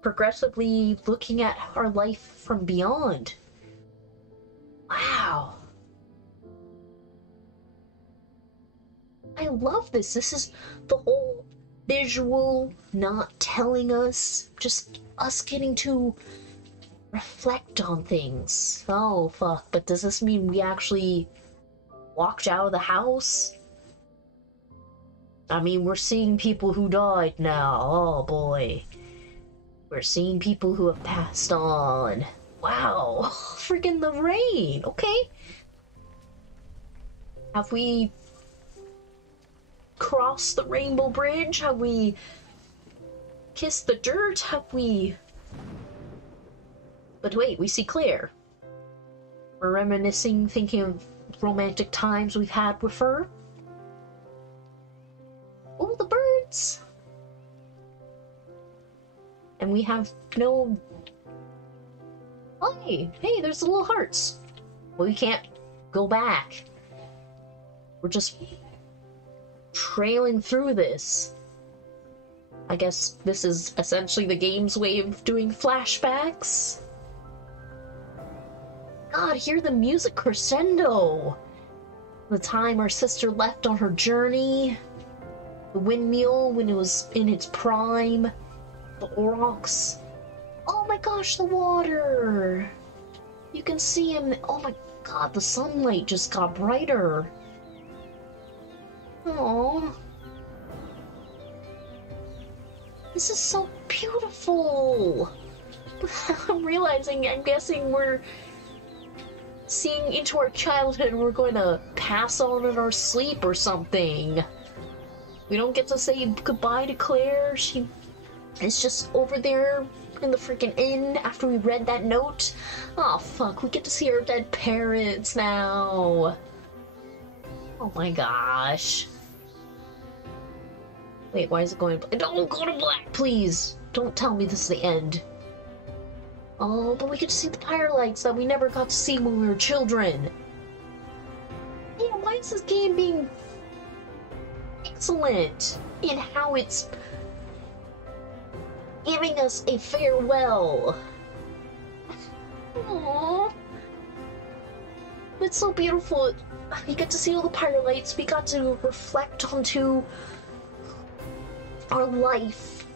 progressively looking at our life from beyond. Wow. I love this. This is the whole visual, not telling us, just us getting to reflect on things. Oh, fuck. But does this mean we actually walked out of the house? I mean, we're seeing people who died now. Oh boy. We're seeing people who have passed on. Wow. Freaking the rain. Okay. Have we crossed the Rainbow Bridge? Have we kissed the dirt? Have we... But wait, we see Claire. We're reminiscing, thinking of romantic times we've had with her. Oh, the birds! And we have no... Hey, there's the little hearts. Well, we can't go back. We're just trailing through this. I guess this is essentially the game's way of doing flashbacks. God, hear the music crescendo. The time our sister left on her journey. The windmill when it was in its prime. The rocks. Oh my gosh, the water. You can see him. Oh my god, the sunlight just got brighter. Aww. This is so beautiful. I'm realizing, I'm guessing we're seeing into our childhood and we're going to pass on in our sleep or something. We don't get to say goodbye to Claire. She is just over there in the freaking inn after we read that note. Oh fuck, we get to see our dead parents now. Oh my gosh. Wait, why is it going black? Don't go to black, please! Don't tell me this is the end. Oh, but we get to see the firelights that we never got to see when we were children. Yeah, why is this game being excellent in how it's giving us a farewell? Aww. It's so beautiful. You get to see all the firelights. We got to reflect onto our life,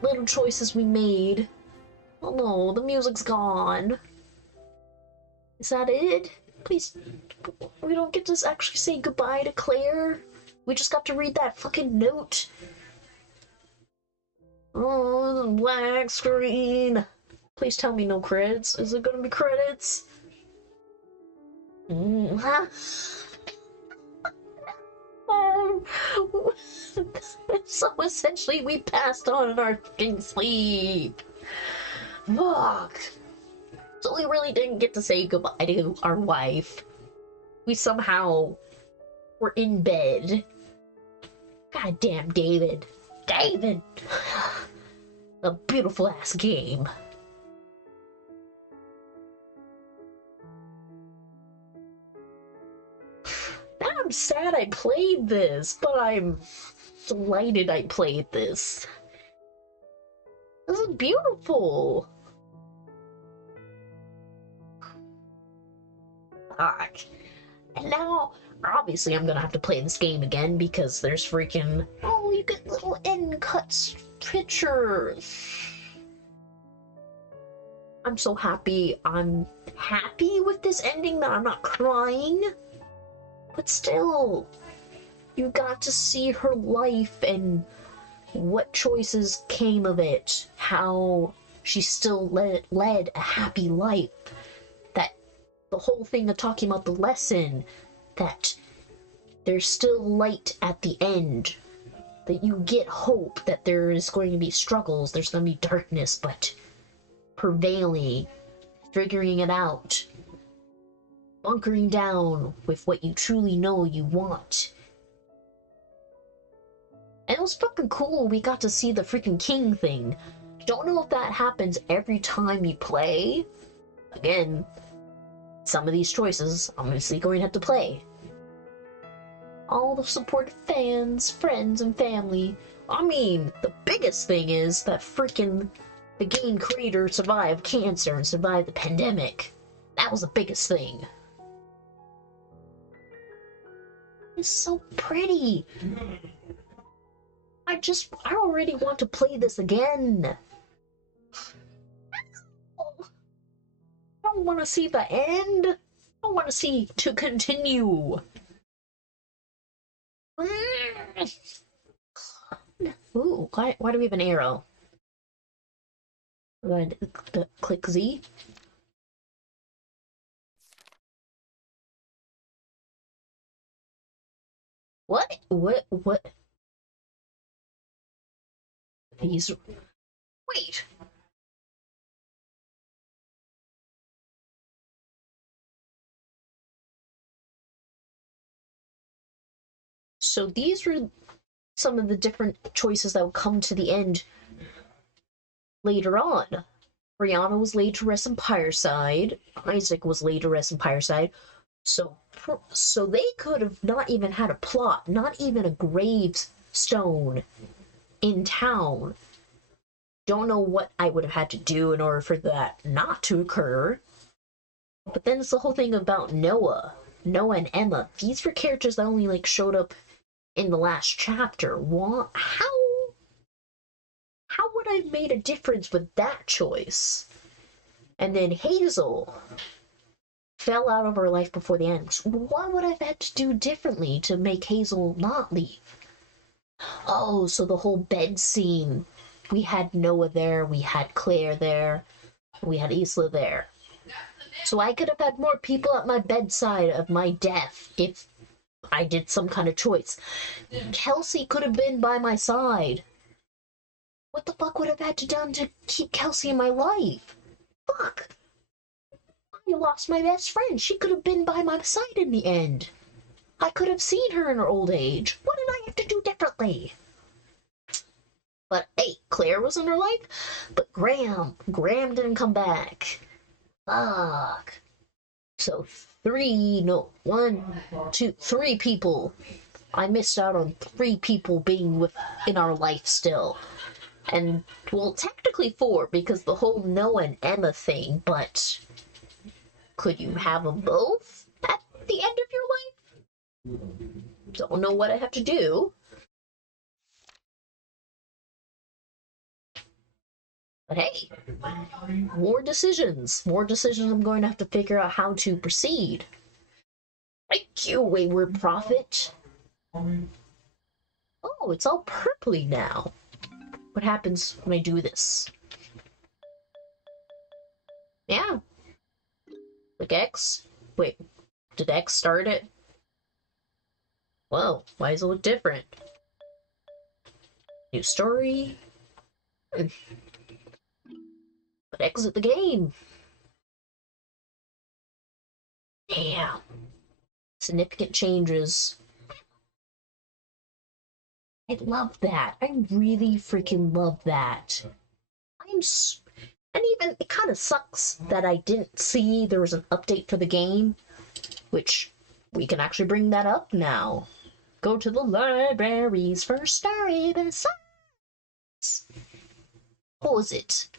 little choices we made. Oh no, the music's gone. Is that it? Please, we don't get to actually say goodbye to Claire. We just got to read that fucking note. Oh, the black screen. Please tell me no credits. Is it gonna be credits? So essentially we passed on in our fucking sleep. Fuck. So we really didn't get to say goodbye to our wife. We somehow were in bed. Goddamn David. David! A beautiful ass game. Now I'm sad I played this, but I'm delighted I played this. This is beautiful. Fuck. And now, obviously, I'm gonna have to play this game again because there's freaking... Oh, you get little end cuts pictures. I'm so happy. I'm happy with this ending that I'm not crying. But still, you got to see her life and what choices came of it. How she still led a happy life. That the whole thing of talking about the lesson, that there's still light at the end. That you get hope that there is going to be struggles, there's going to be darkness, but prevailing, figuring it out. Bunkering down with what you truly know you want. And it was fucking cool. We got to see the freaking king thing. Don't know if that happens every time you play. Again, some of these choices I'm obviously going to have to play. All the supportive fans, friends, and family. I mean, the biggest thing is that freaking the game creator survived cancer and survived the pandemic. That was the biggest thing. It's so pretty. I already want to play this again. I don't want to see the end. I want to see to continue. Ooh, why do we have an arrow? Go ahead, click Z. What? What? These... Wait. So these were some of the different choices that would come to the end later on. Brianna was laid to rest in Pyreside. Isaac was laid to rest in Pyreside. So they could have not even had a plot, not even a gravestone in town. Don't know what I would have had to do in order for that not to occur. But then it's the whole thing about Noah and Emma. These were characters that only showed up in the last chapter. How would I have made a difference with that choice? And then Hazel fell out of our life before the end. What would I have had to do differently to make Hazel not leave? Oh, so the whole bed scene. We had Noah there, we had Claire there, we had Isla there. So I could have had more people at my bedside of my death if I did some kind of choice. Kelsey could have been by my side. What the fuck would I have had to done to keep Kelsey in my life? Fuck. I lost my best friend. She could have been by my side in the end. I could have seen her in her old age. What did I have to do differently? But hey, Claire was in her life, but Graham didn't come back. Fuck. So three people. I missed out on 3 people being in our life still. And, well, technically 4, because the whole Noah and Emma thing, but could you have them both at the end of your life? Don't know what I have to do. But hey, more decisions I'm going to have to figure out how to proceed. Thank you, Wayward Prophet. Oh, it's all purpley now. What happens when I do this? Yeah. Click X. Wait, did X start it? Whoa, why does it look different? New story. But exit the game. Damn. Significant changes. I love that. I really freaking love that. And even, it kind of sucks that I didn't see there was an update for the game, which we can actually bring that up now. Go to the libraries for story besides. What was it?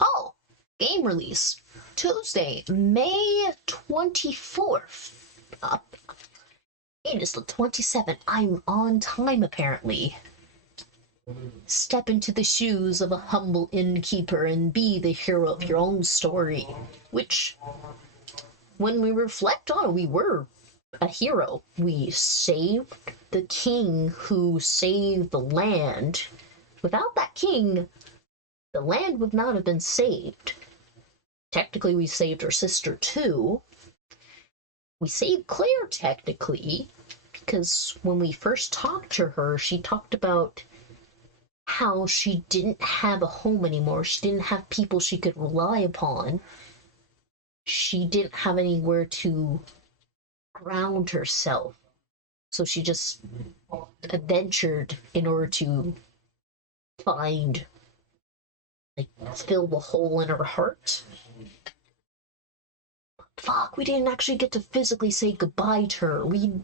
Oh, game release. Tuesday, May 24th. It is the 27th. I'm on time, apparently. Step into the shoes of a humble innkeeper and be the hero of your own story. Which, when we reflect on it, we were a hero. We saved the king who saved the land. Without that king, the land would not have been saved. Technically, we saved her sister too. We saved Claire, technically, because when we first talked to her, she talked about how she didn't have a home anymore. She didn't have people she could rely upon. She didn't have anywhere to ground herself. So she just adventured in order to find, fill the hole in her heart. Fuck, we didn't actually get to physically say goodbye to her. We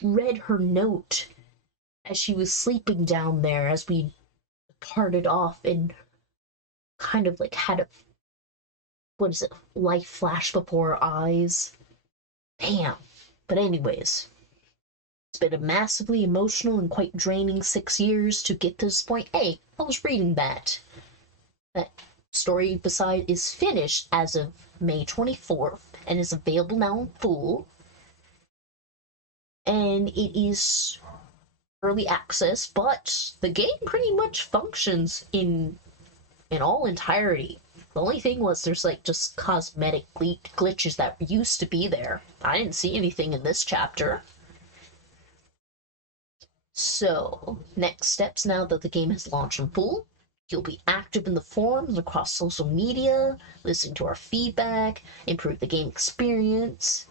read her note as she was sleeping down there as we parted off and kind of had a, life flash before our eyes. Damn. But anyways, it's been a massively emotional and quite draining 6 years to get to this point. Hey, I was reading that. That story beside is finished as of May 24th and is available now in full. And it is early access, but the game pretty much functions in all entirety. The only thing was there's like just cosmetic glitches that used to be there. I didn't see anything in this chapter. So, next steps now that the game has launched in full. You'll be active in the forums across social media, listening to our feedback, improve the game experience,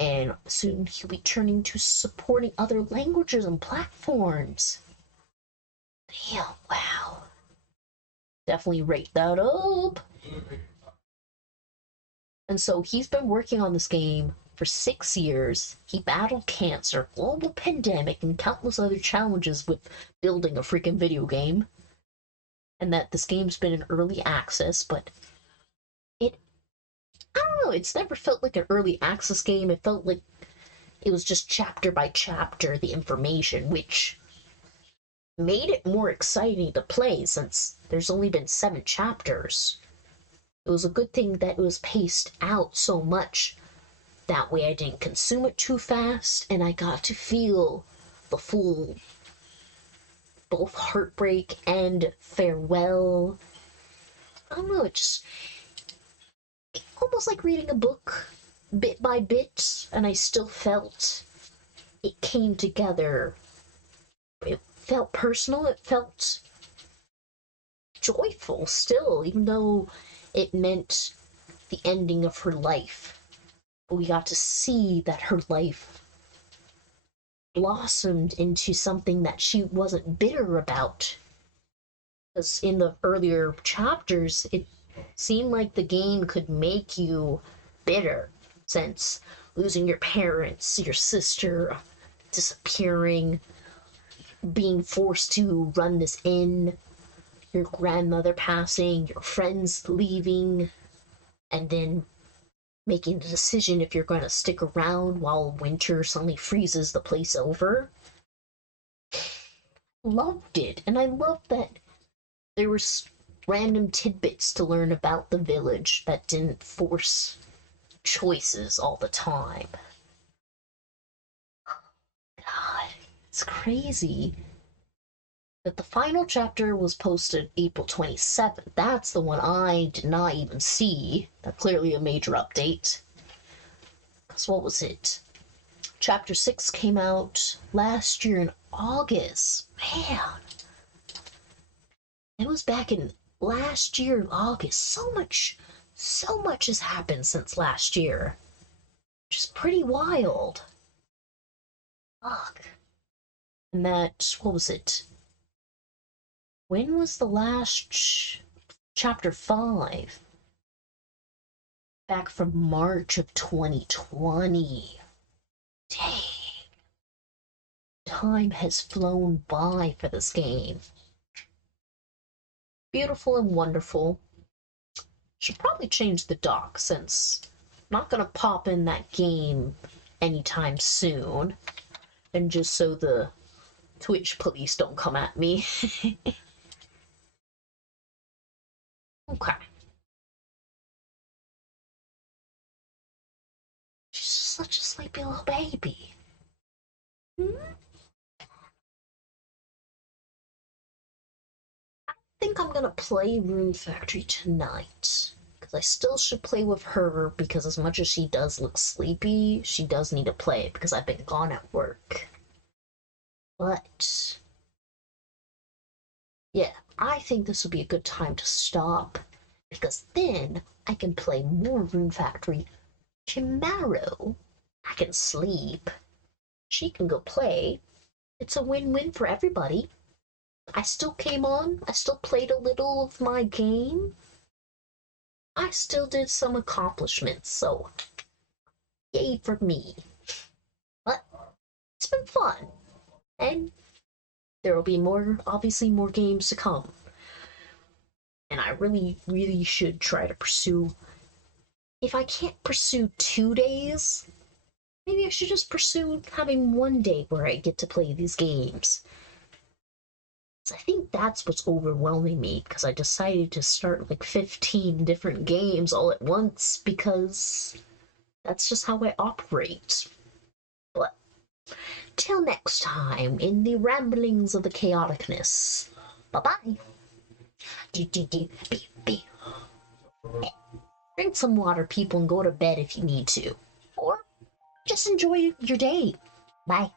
and soon you'll be turning to supporting other languages and platforms. Damn, wow. Definitely rate that up. And so he's been working on this game for 6 years. He battled cancer, global pandemic, and countless other challenges with building a freaking video game. And that this game's been in early access, but I don't know, it's never felt like an early access game. It felt like it was just chapter by chapter, the information, which made it more exciting to play since there's only been 7 chapters. It was a good thing that it was paced out so much. That way I didn't consume it too fast, and I got to feel the full, both heartbreak and farewell. I don't know, it's almost like reading a book, bit by bit, and I still felt it came together. It felt personal, it felt joyful still, even though it meant the ending of her life. We got to see that her life blossomed into something that she wasn't bitter about. Because in the earlier chapters, it seemed like the game could make you bitter, since losing your parents, your sister disappearing, being forced to run this inn, your grandmother passing, your friends leaving, and then making the decision if you're going to stick around while winter suddenly freezes the place over. Loved it, and I loved that there were random tidbits to learn about the village that didn't force choices all the time. God, it's crazy. But the final chapter was posted April 27th. That's the one I did not even see. That's clearly a major update. Because what was it? Chapter 6 came out last year in August. Man. It was back in last year in August. So much has happened since last year. Which is pretty wild. Fuck. And that, what was it? When was the last chapter 5? Back from March of 2020. Dang. Time has flown by for this game. Beautiful and wonderful. Should probably change the dock since I'm not gonna pop in that game anytime soon. And just so the Twitch police don't come at me. Okay. She's such a sleepy little baby. Hmm? I think I'm gonna play Rune Factory tonight. Because I still should play with her, because as much as she does look sleepy, she does need to play because I've been gone at work. But yeah, I think this would be a good time to stop, because then I can play more Rune Factory tomorrow. I can sleep. She can go play. It's a win-win for everybody. I still came on. I still played a little of my game. I still did some accomplishments, so yay for me. But it's been fun. And there will be more, obviously more games to come. And I really, really should try to pursue. If I can't pursue 2 days, maybe I should just pursue having 1 day where I get to play these games. I think that's what's overwhelming me, because I decided to start like 15 different games all at once, because that's just how I operate. But till next time in the ramblings of the chaoticness. Bye-bye. Be. Drink some water, people, and go to bed if you need to. Or just enjoy your day. Bye.